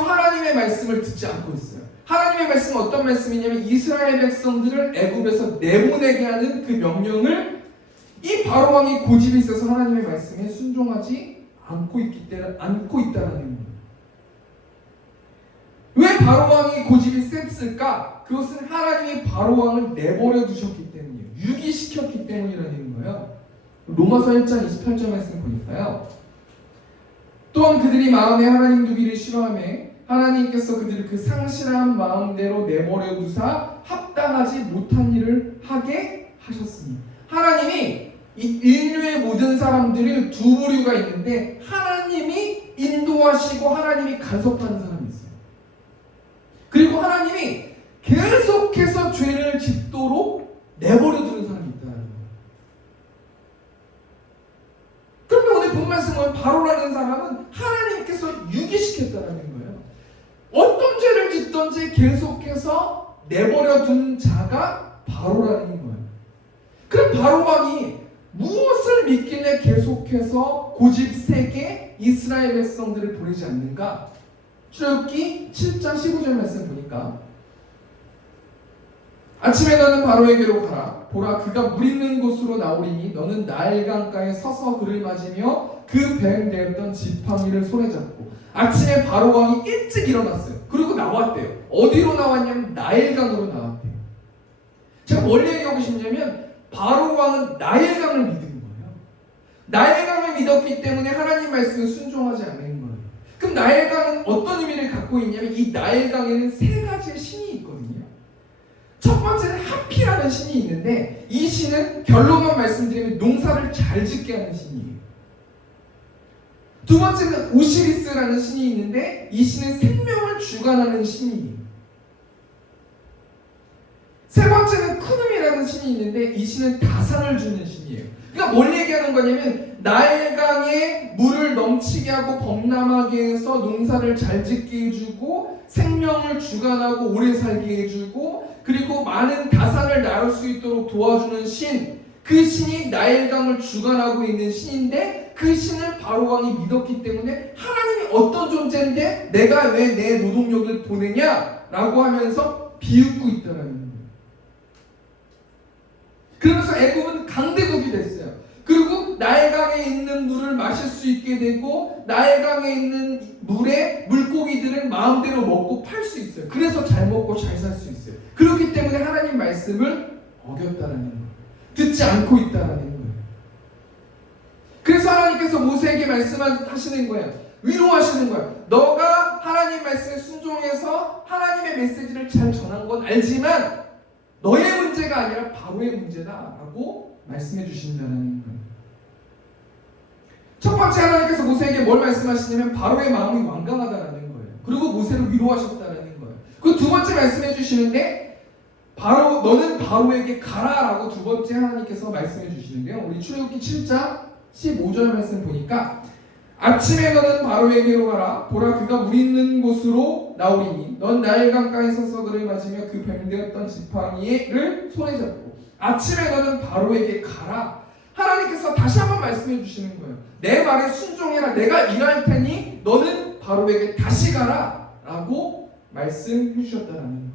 하나님의 말씀을 듣지 않고 있어요. 하나님의 말씀은 어떤 말씀이냐면 이스라엘 백성들을 애굽에서 내보내게 하는 그 명령을 이 바로 왕이 고집이 세서 하나님의 말씀에 순종하지 않고 있다는 거예요. 왜 바로 왕이 고집이 셌을까? 그것은 하나님이 바로 왕을 내버려 두셨기 때문이에요. 유기시켰기 때문이라는 거예요. 로마서 1장 28절 말씀 보니까요. 또한 그들이 마음에 하나님 두기를 싫어하며 하나님께서 그들을 그 상실한 마음대로 내버려 두사 합당하지 못한 일을 하게 하셨으니, 하나님이 이 인류의 모든 사람들이 두 부류가 있는데 하나님이 인도하시고 하나님이 간섭하는 사람이 있어요. 그리고 하나님이 계속해서 죄를 짓도록 내버려 두는 사람이 있다는 거예요. 그러면 오늘 본 말씀은 바로라는 사람은 하나님께서 유기시켰다는 거예요. 어떤 죄를 짓든지 계속해서 내버려 둔 자가 바로라는 거예요. 그럼 바로 왕이 무엇을 믿길래 계속해서 고집 세게 이스라엘 백성들을 보내지 않는가? 출애굽기 7장 15절 말씀 보니까 아침에 너는 바로에게로 가라. 보라, 그가 물 있는 곳으로 나오리니 너는 나일 강가에 서서 그를 맞으며 그 뱀되었던 지팡이를 손에 잡고. 아침에 바로 왕이 일찍 일어났어요. 그리고 나왔대요. 어디로 나왔냐면 나일강으로 나왔대요. 제가 뭘 얘기하고 싶냐면 바로 왕은 나일강을 믿은 거예요. 나일강을 믿었기 때문에 하나님 말씀에 순종하지 않는 거예요. 그럼 나일강은 어떤 의미를 갖고 있냐면 이 나일강에는 세 가지의 신이 있거든요. 첫 번째는 하피라는 신이 있는데 이 신은 결론만 말씀드리면 농사를 잘 짓게 하는 신이에요. 두 번째는 오시리스라는 신이 있는데 이 신은 생명을 주관하는 신이에요. 세 번째는 쿠눔이라는 신이 있는데 이 신은 다산을 주는 신이에요. 그러니까 뭘 얘기하는 거냐면 나일강에 물을 넘치게 하고 범람하게 해서 농사를 잘 짓게 해주고 생명을 주관하고 오래 살게 해주고 그리고 많은 다산을 낳을 수 있도록 도와주는 신, 그 신이 나일강을 주관하고 있는 신인데 그 신을 바로왕이 믿었기 때문에 하나님이 어떤 존재인데 내가 왜 내 노동력을 보내냐라고 하면서 비웃고 있다는 거예요. 그러면서 애굽은 강대국이 됐어요. 그리고 나일강에 있는 물을 마실 수 있게 되고 나일강에 있는 물에 물고기들은 마음대로 먹고 팔 수 있어요. 그래서 잘 먹고 잘 살 수 있어요. 그렇기 때문에 하나님 말씀을 어겼다는 거예요. 듣지 않고 있다는 거예요. 그래서 하나님께서 모세에게 말씀하시는 거예요. 위로하시는 거예요. 너가 하나님 말씀에 순종해서 하나님의 메시지를 잘 전한 건 알지만 너의 문제가 아니라 바로의 문제다라고 말씀해 주신다는 거예요. 첫 번째 하나님께서 모세에게 뭘 말씀하시냐면 바로의 마음이 완강하다라는 거예요. 그리고 모세를 위로하셨다는 거예요. 그 두 번째 말씀해 주시는데 바로 너는 바로에게 가라라고 두 번째 하나님께서 말씀해 주시는데요. 우리 출애굽기 7장 15절 말씀 보니까 아침에 너는 바로에게로 가라. 보라, 그가 물 있는 곳으로 나오리니 넌 나일 강가에 서서 그를 맞으며 그 뱀되었던 지팡이를 손에 잡고 아침에 너는 바로에게 가라. 하나님께서 다시 한번 말씀해 주시는 거예요. 내 말에 순종해라. 내가 일할 테니 너는 바로에게 다시 가라 라고 말씀해 주셨다는 거예요.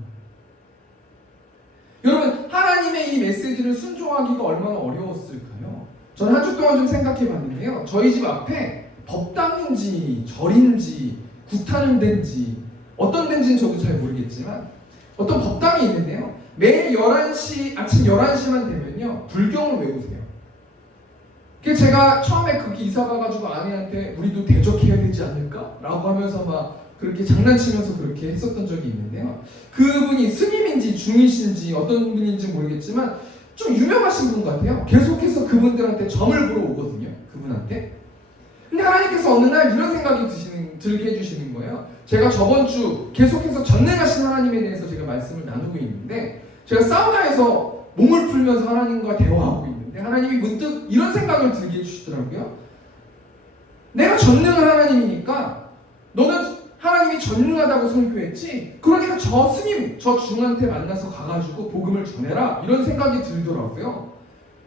여러분, 하나님의 이 메시지를 순종하기가 얼마나 어려웠을까요? 저는 한 주 동안 좀 생각해 봤는데요. 저희 집 앞에 법당인지 절인지 구타는 데인지 어떤 데인지는 저도 잘 모르겠지만 어떤 법당이 있는데요. 매일 11시, 아침 11시만 되면요 불경을 외우세요. 그래서 제가 처음에 그렇게 이사 가가지고 아내한테 우리도 대적해야 되지 않을까? 라고 하면서 막 그렇게 장난치면서 그렇게 했었던 적이 있는데요. 그분이 스님인지 중이신지 어떤 분인지 모르겠지만 좀 유명하신 분 같아요. 계속해서 그분들한테 점을 보러 오거든요. 그분한테. 근데 하나님께서 어느 날 이런 생각이 들게 해주시는 거예요. 제가 저번 주 계속해서 전능하신 하나님에 대해서 제가 말씀을 나누고 있는데 제가 사우나에서 몸을 풀면서 하나님과 대화하고 있는데 하나님이 문득 이런 생각을 들게 해주시더라고요. 내가 전능한 하나님이니까 너는 하나님이 전능하다고 선교했지, 그러니까 저 스님, 저 중한테 만나서 가가지고 복음을 전해라, 이런 생각이 들더라고요.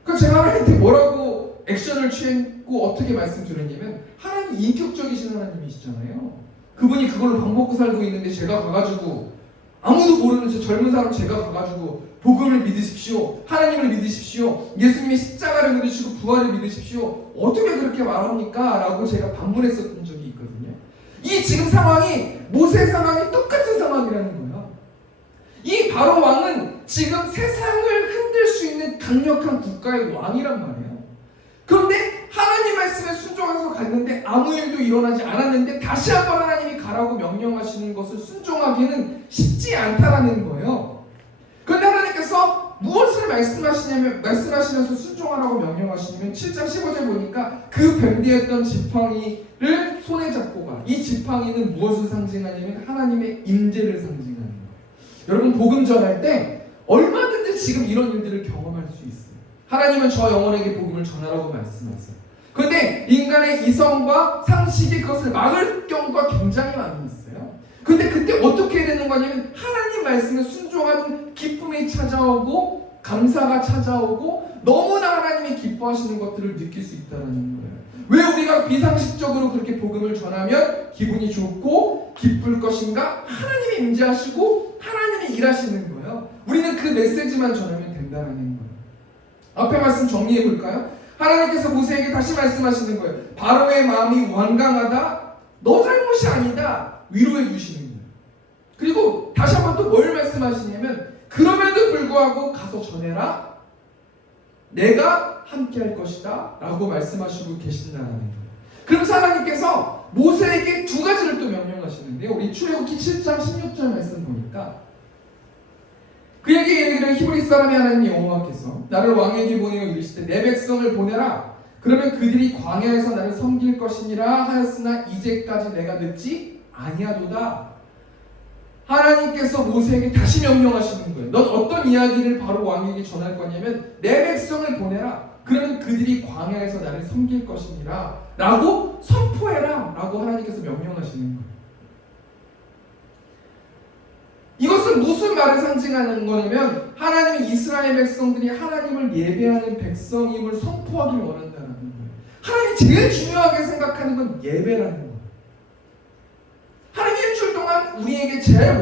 그러니까 제가 하나님한테 뭐라고 액션을 취했고 어떻게 말씀드렸냐면, 하나님 인격적이신 하나님이시잖아요. 그분이 그걸로 밥 먹고 살고 있는데 제가 가가지고 아무도 모르는 저 젊은 사람 제가 가가지고 복음을 믿으십시오, 하나님을 믿으십시오, 예수님의 십자가를 믿으시고 부활을 믿으십시오, 어떻게 그렇게 말합니까? 라고 제가 반문했었던 적이 있거든요. 이 지금 상황이 모세 상황이 똑같은 상황이라는 거예요. 이 바로 왕은 지금 세상을 흔들 수 있는 강력한 국가의 왕이란 말이에요. 그런데 하나님 말씀에 순종해서 갔는데 아무 일도 일어나지 않았는데 다시 한번 하나님이 가라고 명령하시는 것을 순종하기는 쉽지 않다라는 거예요. 그런데 하나님께서 무엇을 말씀하시면서 순종하라고 명령하시냐면 7장 15절 보니까 그 뱀되었던 지팡이를 손에 잡고 가. 이 지팡이는 무엇을 상징하냐면 하나님의 임재를 상징하는 거예요. 여러분, 복음 전할 때 얼마든지 지금 이런 일들을 경험할 수 있어요. 하나님은 저 영혼에게 복음을 전하라고 말씀하세요. 그런데 인간의 이성과 상식이 그것을 막을 경우가 굉장히 많이 있어요. 근데 그때 어떻게 되는 거냐면 하나님 말씀에 순종하는 기쁨이 찾아오고 감사가 찾아오고 너무나 하나님이 기뻐하시는 것들을 느낄 수 있다는 거예요. 왜 우리가 비상식적으로 그렇게 복음을 전하면 기분이 좋고 기쁠 것인가? 하나님이 임재하시고 하나님이 일하시는 거예요. 우리는 그 메시지만 전하면 된다는 거예요. 앞에 말씀 정리해 볼까요? 하나님께서 모세에게 다시 말씀하시는 거예요. 바로의 마음이 완강하다. 너 잘못이 아니다. 위로해 주시는 거예요. 그리고 다시 한번 또 뭘 말씀하시냐면 그럼에도 불구하고 가서 전해라. 내가 함께 할 것이다 라고 말씀하시고 계신다는 거예요. 그러면서 하나님께서 모세에게 두 가지를 또 명령하시는데요. 우리 출애굽기 7장 16절 말씀 보니까 그에게 이르기를 히브리 사람이 하나님 여호와께서 나를 왕에게 보내어 이르시되 내 백성을 보내라. 그러면 그들이 광야에서 나를 섬길 것이니라 하였으나 이제까지 내가 듣지 아니하도다. 하나님께서 모세에게 다시 명령하시는 거예요. 넌 어떤 이야기를 바로 왕에게 전할 거냐면 내 백성을 보내라. 그러면 그들이 광야에서 나를 섬길 것이니라 라고 선포해라 라고 하나님께서 명령하시는 거예요. 이것은 무슨 말을 상징하는 거냐면 하나님이 이스라엘 백성들이 하나님을 예배하는 백성임을 선포하길 원한다는 거예요. 하나님이 제일 중요하게 생각하는 건 예배라는 거예요. 하나님 일주일 동안 우리에게 제일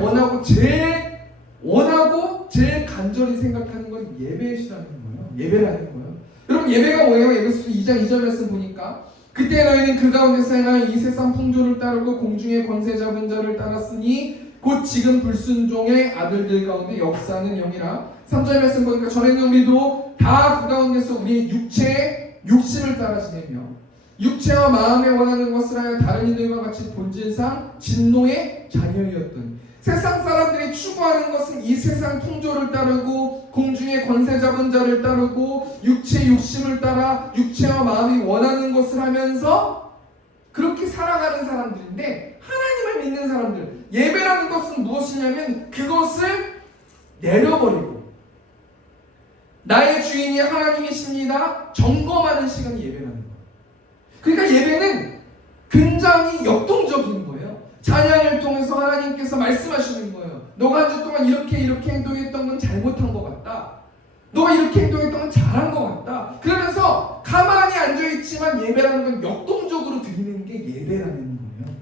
원하고 제일 간절히 생각하는 건 예배시라는 거예요. 예배라는 거예요. 여러분, 예배가 뭐예요? 에베소서 2장 2절 말씀 보니까 그때 너희는 그 가운데서 행하여 이 세상 풍조를 따르고 공중의 권세 잡은 자를 따랐으니 곧 지금 불순종의 아들들 가운데 역사하는 영이라. 3절 말씀 보니까 전에는 우리도 다 그 가운데서 우리의 육체의 욕심을 따라 지내며 육체와 마음에 원하는 것을 하여 다른 이들과 같이 본질상 진노의 자녀이었던. 세상 사람들이 추구하는 것은 이 세상 풍조를 따르고 공중의 권세 잡은 자를 따르고 육체의 욕심을 따라 육체와 마음이 원하는 것을 하면서 그렇게 살아가는 사람들인데, 하나님을 믿는 사람들, 예배라는 것은 무엇이냐면 그것을 내려버리고 나의 주인이 하나님이십니다 점검하는 시간이 예배라는 거예요. 그러니까 예배는 굉장히 역동적인 거예요. 찬양을 통해서 하나님께서 말씀하시는 거예요. 너가 한 주 동안 이렇게 행동했던 건 잘못한 것 같다. 너가 이렇게 행동했던 건 잘한 것 같다. 그러면서 가만히 앉아있지만 예배라는 건 역동적으로 드리는 게 예배라는 거예요.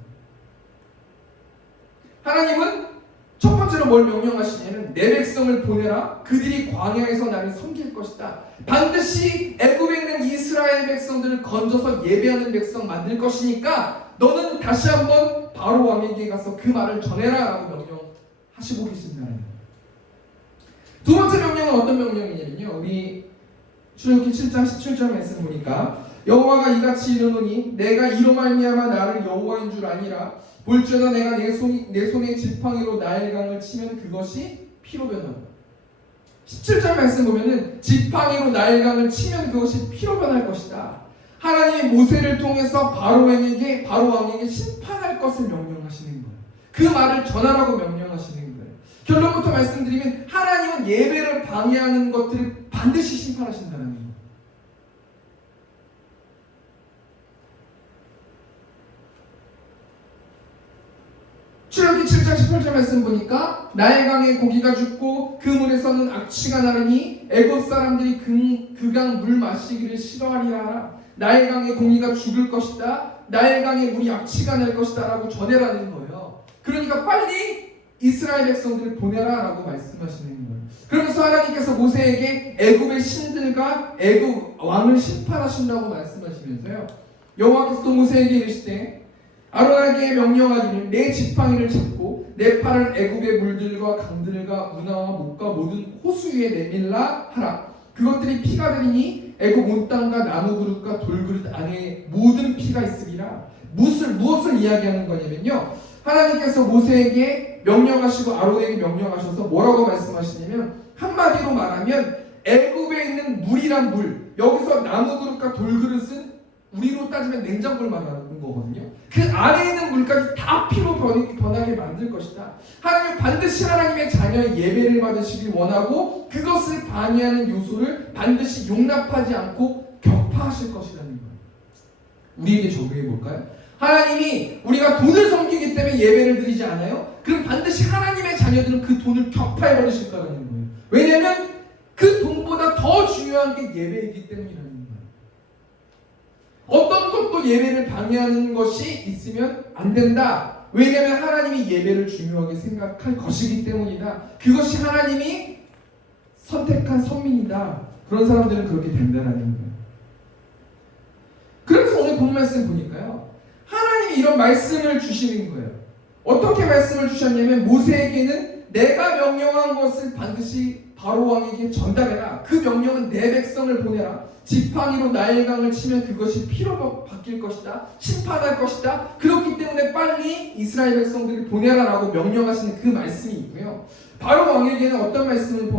하나님은 첫 번째로 뭘 명령하시냐면 내 백성을 보내라. 그들이 광야에서 나를 섬길 것이다. 반드시 애굽에 있는 이스라엘 백성들을 건져서 예배하는 백성 만들 것이니까 너는 다시 한번 바로 왕에게 가서 그 말을 전해라 라고 명령하시고 계십니다. 두 번째 명령은 어떤 명령이냐면요, 우리 출애굽기 7장 17절 말씀 보니까 여호와가 이같이 이르노니 내가 이로 말미암아 나를 여호와인 줄 아니라 볼지어다 내가 내 손에 지팡이로 나일강을 치면 그것이 피로 변한다. 17절 말씀 보면은 지팡이로 나일강을 치면 그것이 피로 변할 것이다. 하나님이 모세를 통해서 바로 왕에게 심판할 것을 명령하시는 거예요. 그 말을 전하라고 명령하시는 거예요. 결론부터 말씀드리면 하나님은 예배를 방해하는 것들을 반드시 심판하신다는 거예요. 출애굽기 7장 18절 말씀 보니까 나일강에 고기가 죽고 그 물에서는 악취가 나르니 애굽 사람들이 그 강 물 마시기를 싫어하리라. 나일강에 고기가 죽을 것이다. 나일강에 물이 악취가 날 것이다 라고 전해라는 거예요. 그러니까 빨리 이스라엘 백성들을 보내라 라고 말씀하시는 거예요. 그러면서 하나님께서 모세에게 애굽의 신들과 애굽 왕을 심판하신다고 말씀하시면서요, 여호와께서 또 모세에게 이르시되 아론에게 명령하기를 내 지팡이를 잡고 내 팔을 애굽의 물들과 강들과 운하와 목과 모든 호수 위에 내밀라 하라. 그것들이 피가 되리니 애굽 온 땅과 나무 그릇과 돌 그릇 안에 모든 피가 있으리라. 무엇을 이야기하는 거냐면요, 하나님께서 모세에게 명령하시고 아론에게 명령하셔서 뭐라고 말씀하시냐면, 한마디로 말하면 애굽에 있는 물이란 물, 여기서 나무 그릇과 돌 그릇은 우리로 따지면 냉장고를 말하는 거거든요. 그 안에 있는 물까지 다 피로 변하게 만들 것이다. 하나님은 반드시 하나님의 자녀의 예배를 받으시길 원하고 그것을 방해하는 요소를 반드시 용납하지 않고 격파하실 것이라는 거예요. 우리에게 적용해 볼까요? 하나님이 우리가 돈을 섬기기 때문에 예배를 드리지 않아요? 그럼 반드시 하나님의 자녀들은 그 돈을 격파해 버리실 거라는 거예요. 왜냐하면 그 돈보다 더 중요한 게 예배이기 때문이라는 거예요. 어떤 것도 예배를 방해하는 것이 있으면 안 된다. 왜냐하면 하나님이 예배를 중요하게 생각할 것이기 때문이다. 그것이 하나님이 선택한 선민이다. 그런 사람들은 그렇게 된다라는 거예요. 그래서 오늘 본 말씀 보니까요, 하나님이 이런 말씀을 주시는 거예요. 어떻게 말씀을 주셨냐면 모세에게는 내가 명령한 것을 반드시 바로 왕에게 전달해라. 그 명령은 내 백성을 보내라. 지팡이로 나일강을 치면 그것이 피로 바뀔 것이다. 심판할 것이다. 그렇기 때문에 빨리 이스라엘 백성들을 보내라라고 명령하시는 그 말씀이 있고요. 바로 왕에게는 어떤 말씀을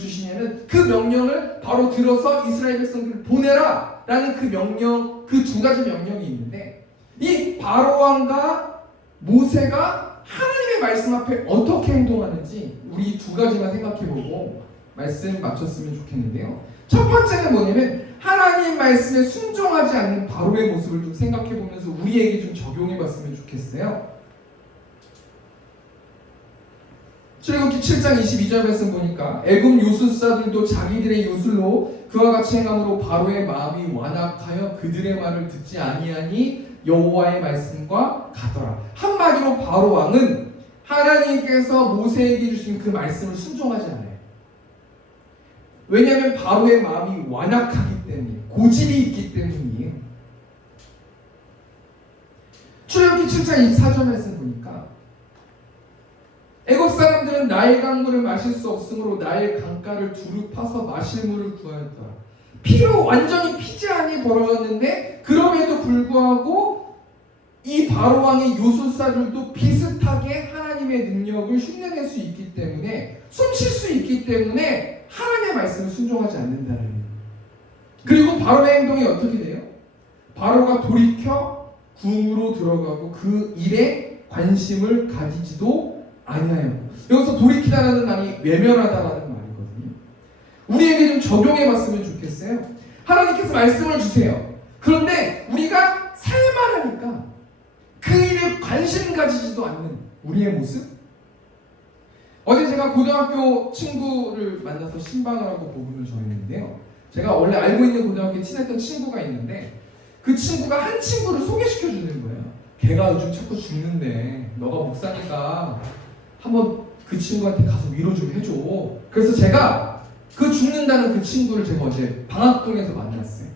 주시냐면 그 명령을 바로 들어서 이스라엘 백성들을 보내라라는 그 명령, 그 두 가지 명령이 있는데, 이 바로 왕과 모세가 하나님의 말씀 앞에 어떻게 행동하는지 우리 두 가지만 생각해보고 말씀 마쳤으면 좋겠는데요. 첫 번째는 뭐냐면 하나님 말씀에 순종하지 않는 바로의 모습을 좀 생각해보면서 우리에게 좀 적용해봤으면 좋겠어요. 출애굽기 7장 22절 말씀 보니까 애굽 요술사들도 자기들의 요술로 그와 같이 행함으로 바로의 마음이 완악하여 그들의 말을 듣지 아니하니 여호와의 말씀과 같더라. 한마디로 바로 왕은 하나님께서 모세에게 주신 그 말씀을 순종하지 않아요. 왜냐하면 바로의 마음이 완악하기 때문에, 고집이 있기 때문이에요. 출애굽기 7장 24절 말씀 보니까 애굽 사람들은 나일 강물을 마실 수 없으므로 나일 강가를 두루 파서 마실 물을 구하였더라. 피로 완전히 피지함이 벌어졌는데 그럼에도 불구하고 이 바로 왕의 요술사들도 비슷하게 하나님의 능력을 흉내낼 수 있기 때문에, 숨쉴 수 있기 때문에 하나님의 말씀을 순종하지 않는다는 거예요. 그리고 바로의 행동이 어떻게 돼요? 바로가 돌이켜 궁으로 들어가고 그 일에 관심을 가지지도 아니하여. 여기서 돌이키다라는 말이 외면하다라는 말이거든요. 우리에게 좀 적용해봤으면 좋겠어요. 하나님께서 말씀을 주세요. 그런데 우리가 살만하니까 우리에게 관심 가지지도 않는 우리의 모습? 어제 제가 고등학교 친구를 만나서 신방을 하고 복음을 전했는데요. 제가 원래 알고 있는 고등학교에 친했던 친구가 있는데 그 친구가 한 친구를 소개시켜 주는 거예요. 걔가 요즘 자꾸 죽는데 너가 목사니까 한번 그 친구한테 가서 위로 좀 해줘. 그래서 제가 그 죽는다는 그 친구를 제가 어제 방학동에서 만났어요.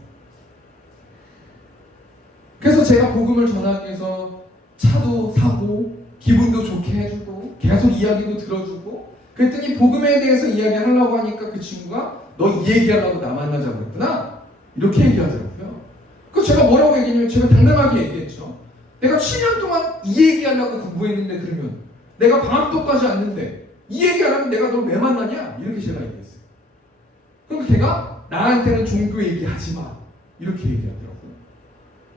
그래서 제가 복음을 전하기 위해서 차도 사고 기분도 좋게 해주고 계속 이야기도 들어주고 그랬더니 복음에 대해서 이야기하려고 하니까 그 친구가 너 이 얘기하려고 나 만나자고 했구나 이렇게 얘기하더라고요. 그래서 제가 뭐라고 얘기했냐면 제가 당당하게 얘기했죠. 내가 7년 동안 이 얘기하려고 공부했는데 그러면 내가 방학도까지 왔는데 이 얘기하려면 내가 널 왜 만나냐 이렇게 제가 얘기했어요. 그럼 걔가 나한테는 종교 얘기하지 마 이렇게 얘기하더라고요.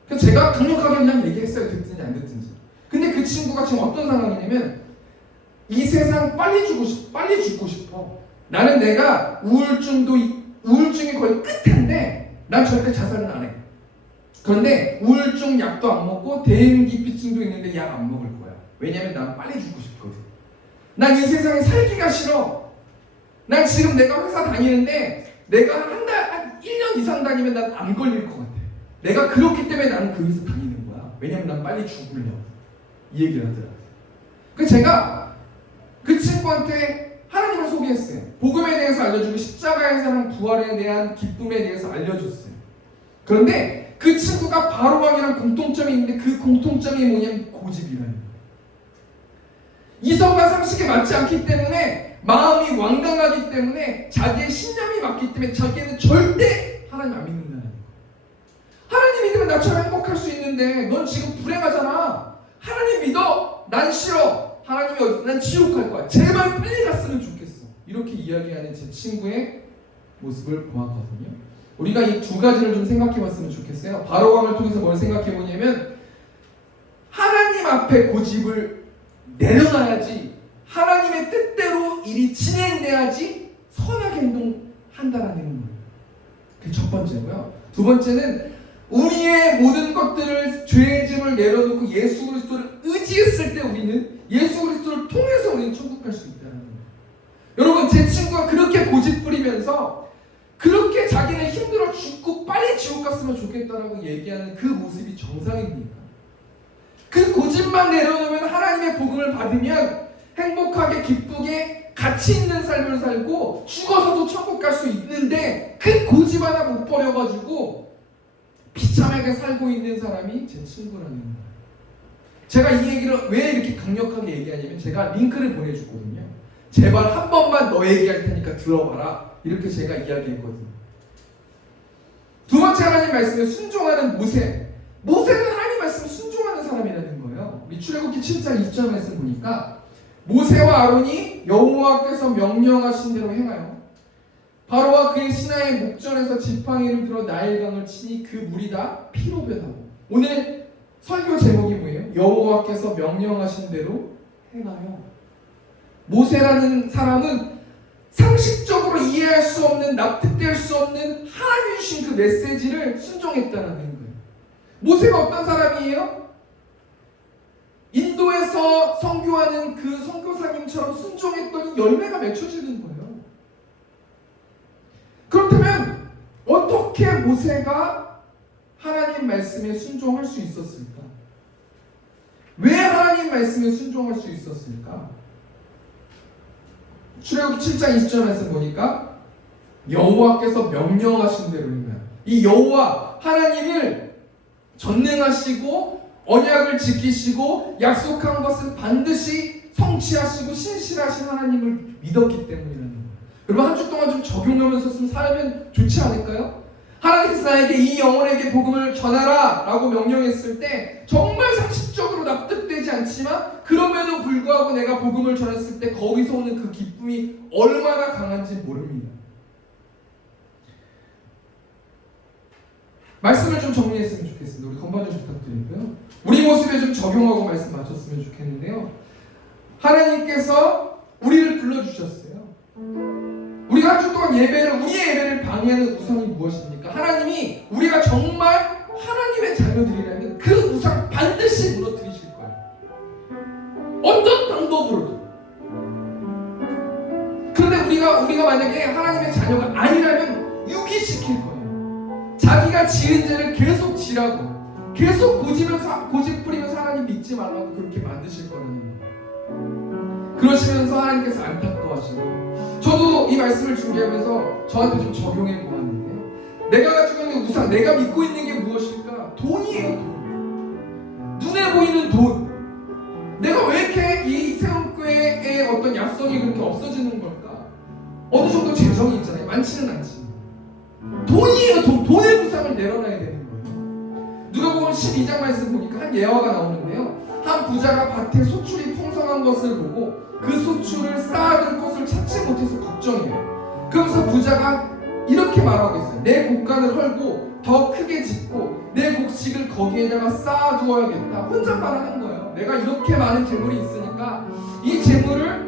그래서 제가 강력하게 그냥 얘기했어요. 듣든지 안 듣든지. 근데 그 친구가 지금 어떤 상황이냐면 이 세상 빨리 죽고 싶어. 나는 내가 우울증이 거의 끝인데 난 절대 자살은 안 해. 그런데 우울증 약도 안 먹고 대인기피증도 있는데 약 안 먹을 거야. 왜냐면 난 빨리 죽고 싶거든. 난 이 세상에 살기가 싫어. 난 지금 내가 회사 다니는데 내가 한 1년 이상 다니면 난 안 걸릴 것 같아. 내가 그렇기 때문에 나는 그 회사 다니는 거야. 왜냐면 난 빨리 죽으려고. 이 얘기를 하더라고요. 그래서 제가 그 친구한테 하나님을 소개했어요. 복음에 대해서 알려주고 십자가의 사랑 부활에 대한 기쁨에 대해서 알려줬어요. 그런데 그 친구가 바로왕이랑 공통점이 있는데 그 공통점이 뭐냐면 고집이라는 거예요. 이성과 상식에 맞지 않기 때문에 마음이 완강하기 때문에 자기의 신념이 맞기 때문에 자기는 절대 하나님 안 믿는다는 거예요. 하나님 믿으면 나처럼 행복할 수 있는데 넌 지금 불행하잖아. 하나님 믿어. 난 싫어. 하나님이 어디? 난 지옥 갈 거야. 제발 빨리 갔으면 좋겠어. 이렇게 이야기하는 제 친구의 모습을 보았거든요. 우리가 이 두 가지를 좀 생각해 봤으면 좋겠어요. 바로왕을 통해서 뭘 생각해 보냐면 하나님 앞에 고집을 내려놔야지 하나님의 뜻대로 일이 진행돼야지 선하게 행동한다라는 거예요. 그게 첫 번째고요. 두 번째는 우리의 모든 것들을 죄의 짐을 내려놓고 예수 그리스도를 의지했을 때 우리는 예수 그리스도를 통해서 우리는 천국 갈 수 있다는 거예요. 여러분 제 친구가 그렇게 고집 부리면서 그렇게 자기는 힘들어 죽고 빨리 지옥 갔으면 좋겠다라고 얘기하는 그 모습이 정상입니까? 그 고집만 내려놓으면 하나님의 복음을 받으면 행복하게 기쁘게 가치 있는 삶을 살고 죽어서도 천국 갈 수 있는데 그 고집 하나 못 버려가지고 비참하게 살고 있는 사람이 제 친구라는 거예요. 제가 이 얘기를 왜 이렇게 강력하게 얘기하냐면 제가 링크를 보내줬거든요. 제발 한 번만 너 얘기할 테니까 들어봐라. 이렇게 제가 이야기했거든요. 두 번째 하나님 말씀에 순종하는 모세. 모세는 하나님 말씀에 순종하는 사람이라는 거예요. 우리 출애굽기 7장 20절 말씀 보니까 모세와 아론이 여호와께서 명령하신 대로 행하여 바로와 그의 신하의 목전에서 지팡이를 들어 나일강을 치니 그 물이 다 피로 변하고. 오늘 설교 제목이 뭐예요? 여호와께서 명령하신 대로 행하여. 모세라는 사람은 상식적으로 이해할 수 없는 납득될 수 없는 하나님이 주신 그 메시지를 순종했다는 거예요. 모세가 어떤 사람이에요? 인도에서 선교하는 그 선교사님처럼 순종했더니 열매가 맺혀지는 거예요. 그렇다면 어떻게 모세가 하나님 말씀에 순종할 수 있었을까? 왜 하나님 말씀에 순종할 수 있었을까? 출애굽기 7장 20절 말씀 보니까 여호와께서 명령하신 대로 행하여. 이 여호와 하나님을 전능하시고 언약을 지키시고 약속한 것은 반드시 성취하시고 신실하신 하나님을 믿었기 때문이라는 거예요. 여러분 한 주 동안 좀 적용하면서 살면 좋지 않을까요? 하나님께서 나에게 이 영혼에게 복음을 전하라 라고 명령했을 때 정말 상식적으로 납득되지 않지만 그럼에도 불구하고 내가 복음을 전했을 때 거기서 오는 그 기쁨이 얼마나 강한지 모릅니다. 말씀을 좀 정리했으면 좋겠습니다. 우리 건반 좀 부탁드리고요. 우리 모습에 좀 적용하고 말씀 마쳤으면 좋겠는데요. 하나님께서 우리를 불러주셨어요. 우리가 한 주 동안 우리의 예배를 방해하는 우상이 무엇입니까? 하나님이 우리가 정말 하나님의 자녀들이라면 그 우상 반드시 무너뜨리실 거예요. 만약에 하나님의 자녀가 아니라면 유기시킬 거예요. 자기가 지은 죄를 계속 지라고, 계속 고집 부리면서 하나님 믿지 말라고 그렇게 만드실 거라는 거예요. 그러시면서 하나님께서 안타까워하시고, 저도 이 말씀을 준비하면서 저한테 좀 적용해 보았는데요. 내가 가지고 있는 우상, 내가 믿고 있는 게 무엇일까? 돈이에요. 돈. 눈에 보이는 돈. 내가 왜 이렇게 이 세움교회의 어떤 야성이 그렇게 없어지는 걸까? 어느 정도 재정이 있잖아요. 많지는 않지만 돈이에요. 돈의 우상을 내려놔야 되는 거예요. 누가복음 12장 말씀 보니까 한 예화가 나오는데요. 한 부자가 밭에 소출이 풍성한 것을 보고 그 소출을 쌓아둘 곳을 찾지 못해서 걱정해요. 그러면서 부자가 이렇게 말하고 있어요. 내 곡간을 헐고 더 크게 짓고 내 곡식을 거기에다가 쌓아두어야겠다. 혼자 말하는 거예요. 내가 이렇게 많은 재물이 있으니까 이 재물을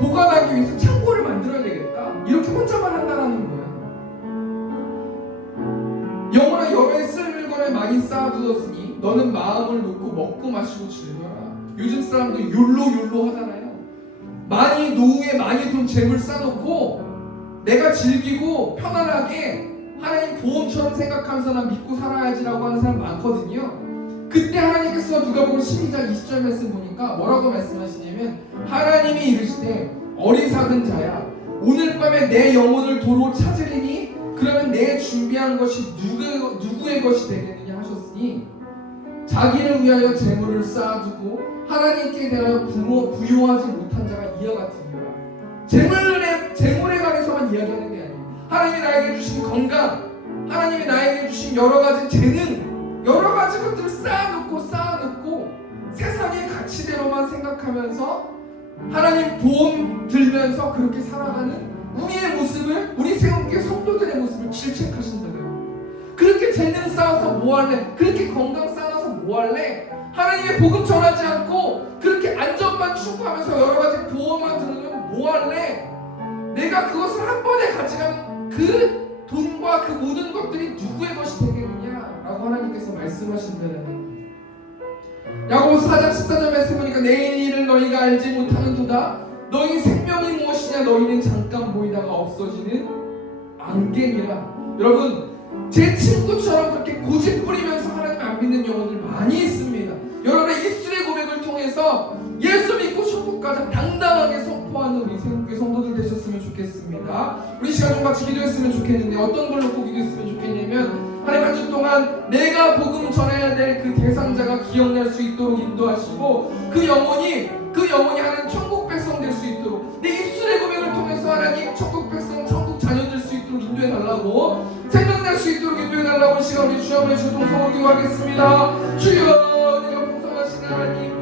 보관하기 위해서 창고를 만들어야 되겠다. 이렇게 혼자만 한다는 거예요. 영혼아, 여러 해 쓸 물건을 많이 쌓아두었으니 너는 마음을 놓고 먹고 마시고 즐겨라. 요즘 사람들 욜로 하잖아요. 많이 노후에 많이 돈 재물 쌓아놓고 내가 즐기고 편안하게 하나님 보험처럼 생각하면서 난 믿고 살아야지라고 하는 사람 많거든요. 그때 하나님께서 누가복음 12장 20절 말씀 보니까 뭐라고 말씀하시냐면, 하나님이 이르시되 어리석은 자야, 오늘 밤에 내 영혼을 도로 찾으리니 그러면 내 준비한 것이 누구의 것이 되겠느냐 하셨으니, 자기를 위하여 재물을 쌓아두고 하나님께 대하여 부요하지 못한 자가 이와 같으니라. 재물에 관해서만 이야기하는 게 아니에요. 하나님이 나에게 주신 건강, 하나님이 나에게 주신 여러 가지 재능, 여러 가지 것들을 쌓아놓고 세상의 가치대로만 생각하면서 하나님 보험 들면서 그렇게 살아가는 우리의 모습을, 우리 세움교회 성도들의 모습을 질책하신다고요. 그렇게 재능 쌓아서 뭐할래? 그렇게 건강 쌓아서 뭐할래? 하나님의 복음 전하지 않고 그렇게 안전만 추구하면서 여러 가지 보험만 들으면 뭐할래? 내가 그것을 한 번에 가져가면 그 돈과 그 모든 것들이 누구의 것이 되겠느냐? 라고 하나님께서 말씀하신다는 거예요. 야고보서 4장 14절 말씀 보니까 내일 일을 너희가 알지 못하는도다. 너희 생명이 무엇이냐? 너희는 잠깐 보이다가 없어지는 안개니라. 여러분, 제 친구처럼 그렇게 고집 부리면서 하나님 안 믿는 영혼들 많이 있습니다. 여러분의 입술의 고백을 통해서 예수 믿고 천국 가자 당당하게 선포하는 우리 세움교회 성도들 되셨으면 좋겠습니다. 우리 시간 좀 같이 기도했으면 좋겠는데, 어떤 걸 놓고 기도했으면 좋겠냐면, 하나님 한 주 동안 내가 복음 전해야 될 그 대상자가 기억날 수 있도록 인도하시고, 그 영혼이 하나님 천국 백성 될 수 있도록, 내 입술의 고백을 통해서 하나님 천국 백성, 천국 자녀 될 수 있도록 인도해 달라고, 생각날 수 있도록 인도해 달라고 시간 우리 주여 한번 주동성으로 기도하겠습니다. 주여, 내가 풍성하신 하나님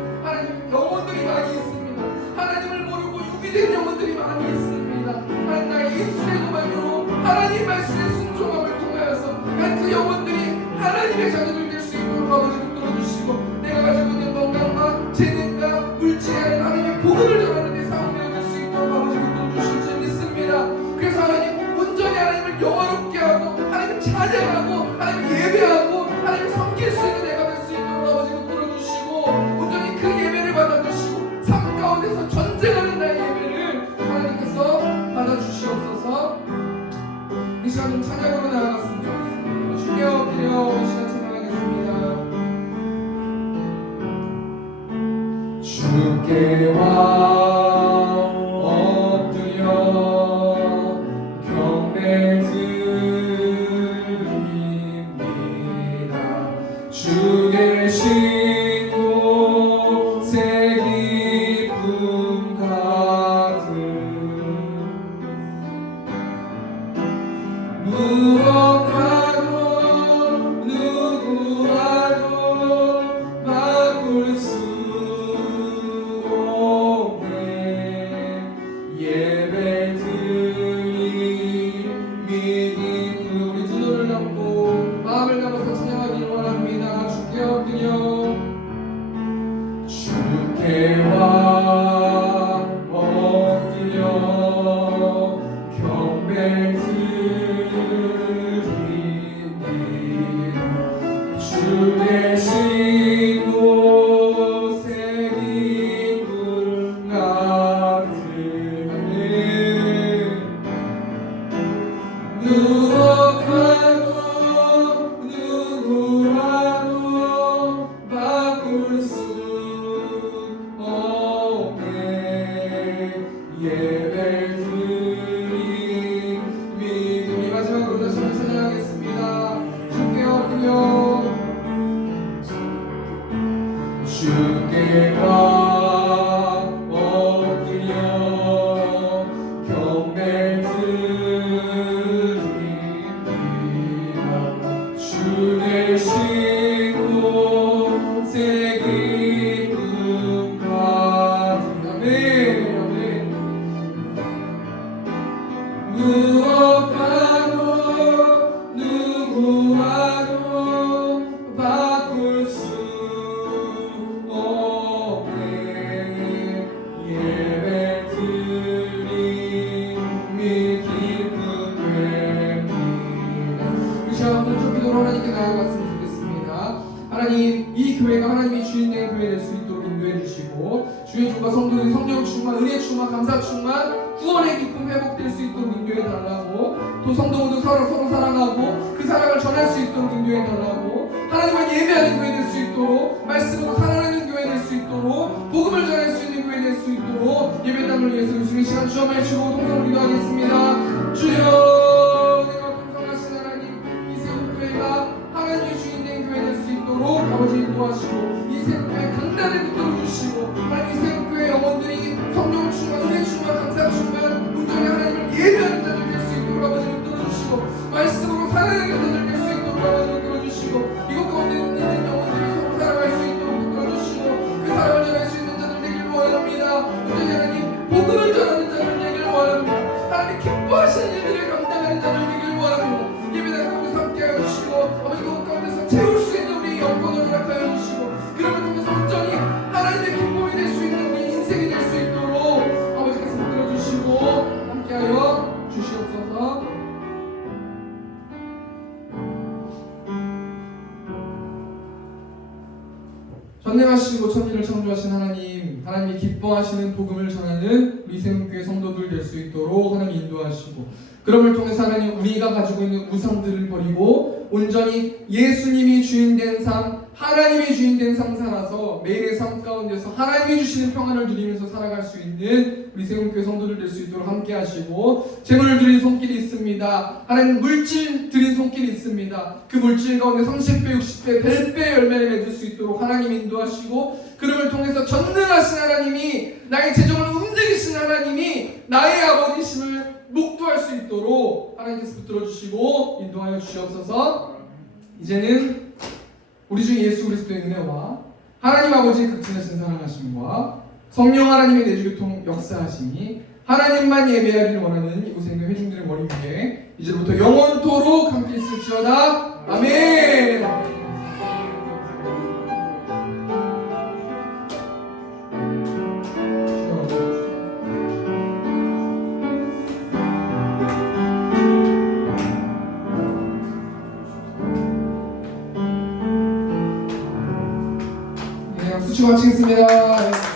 영혼들이 많이 있습니다. 하나님을 모르고 유비된 영혼들이 많이 있습니다. 하나님, 나의 입술의 고백으로 하나님 말씀의 순종함을 통하여서 그 영혼들이 하나님의 자녀들 될 수 있도록 아버지를 뚫어주시고, 내가 가지고 있는 건강과 재능과 물질에 하나님의 복음을 전하는 데 사용되어 줄 수 있도록 아버지를 뚫어주실 줄 믿습니다. 그래서 하나님 온전히 하나님을 영화롭게 하고 하나님을 찬양하고 하나님을 예배하고 하나님을 섬길 수 있는 내가 될 수 있도록 아버지를 뚫어주시고, 온전히 그 예배를 받아주시고 삶 가운데서 전쟁하는 나의 예배를 하나님께서 받아주시옵소서. 이 시간 좀 찬양으로 나아갔으면 좋겠습니다. 주여 엎드려 이 시간 찬양하겠습니다. 주께 엎드려 경배 드립니다. 주 계신 곳에 기쁨 가득, 무엇과도 누구와도 바꿀 수 없네. 예배 드림이 기쁨. 우리 두 눈을 감고 마음을 담아서 찬양하기를 원합니다. 주께 엎드려 하며 주께 엎드려 경배 드립니다. 주 계신 곳에 기쁨 가득 아멘 아멘. 무엇과도 누구와도 바꿀 수 없네. 예배 드림이 기쁨 됩니다. 우리 시간 공적 기도로 하나님께 나아갔으면 좋겠습니다. 하나님, 이 교회가 하나님이 주인된 교회 될 수 있도록 인도해 주시고, 주의 종과 성도들이 성령 충만, 은혜 충만, 감사 충만, 구원의 기쁨 회복될 수 있도록 인도해 달라고, 또 성도 모두 서로 사랑하고 그 사랑을 전할 수 있도록 인도해 달라고, 하나님만 예배하는 교회 될 수 있도록, 말씀으로 살아내는 교회 될 수 있도록, 복음을 전할 수 있는 교회 될 수 있도록 예배당을 위해서 요즘 이 시간 주여 말치고 동성을 기도하겠습니다. 주여, 내가 풍성하신 하나님, 이 세운교회가 하나님의 주인된 교회 될 수 있도록 아버지 인도하시고, 이 세운교회 강단을 붙들어 주시고, 하나님 이 세운교회 영혼들이 성령 충만, 은혜 충만, 감사 충만, 온전히 하나님을 예배하는 자들 될 수 있도록 아버지 붙들어 주시고, 말씀으로 살아내는 자들 될 수 있도록 아버지 붙들어 주시고, 이것 가운데 있는 영혼들이 서로 살아갈 수 있도록 붙들어 주시고, 그 사랑을 전할 수 있는 자들 되길 원합니다. 온전히 하나님 복음을 전하는 자들 되길 원합니다. 하나님 기뻐하시는 일들을 감당하는 자들 되길 원합니다. 예배당 가운데서 함께하여 주시고, 아버지 그곳 가운데서 채울 수 있는 우리 영혼을 허락하여 주시고, 그런 걸 통해서 온전히 하나님의 기쁨이 될 수 있는 우리 인생이 될 수 있도록 아버지께서 붙들어 주시고 함께하여 주시옵소서. 전능하시고 천지를 창조하신 하나님, 하나님이 기뻐하시는 복음을 전하는 우리 세운교회 성도들 될 수 있도록 하나님 인도하시고, 그럼을 통해서 하나님 우리가 가지고 있는 우상들을 버리고 온전히 예수님이 주인된 삶, 하나님이 주인된 삶 살아서 매일의 삶 가운데서 하나님이 주시는 평안을 누리면서 살아갈 수 있는 우리 세운교회 성도들 될 수 있도록 함께 하시고, 재물을 드린 손길이 있습니다. 하나님 물질 드린 손길이 있습니다. 그 물질 가운데 30배, 60배, 100배 열매를 맺을 수 있도록 하나님 인도하시고, 그름을 통해서 전능하신 하나님이, 나의 재정을 움직이신 하나님이 나의 아버지심을 목도할 수 있도록 하나님께서 붙들어 주시고 인도하여 주시옵소서. 이제는 우리 주 예수 그리스도의 은혜와 하나님 아버지의 극진하신 사랑하심과 성령 하나님의 내주교통 역사하심이 하나님만 예배하기를 원하는 이곳에 있는 회중들의 머리 위에 이제부터 영원토록 함께 있을지어다. 아멘. 수치 마치겠습니다.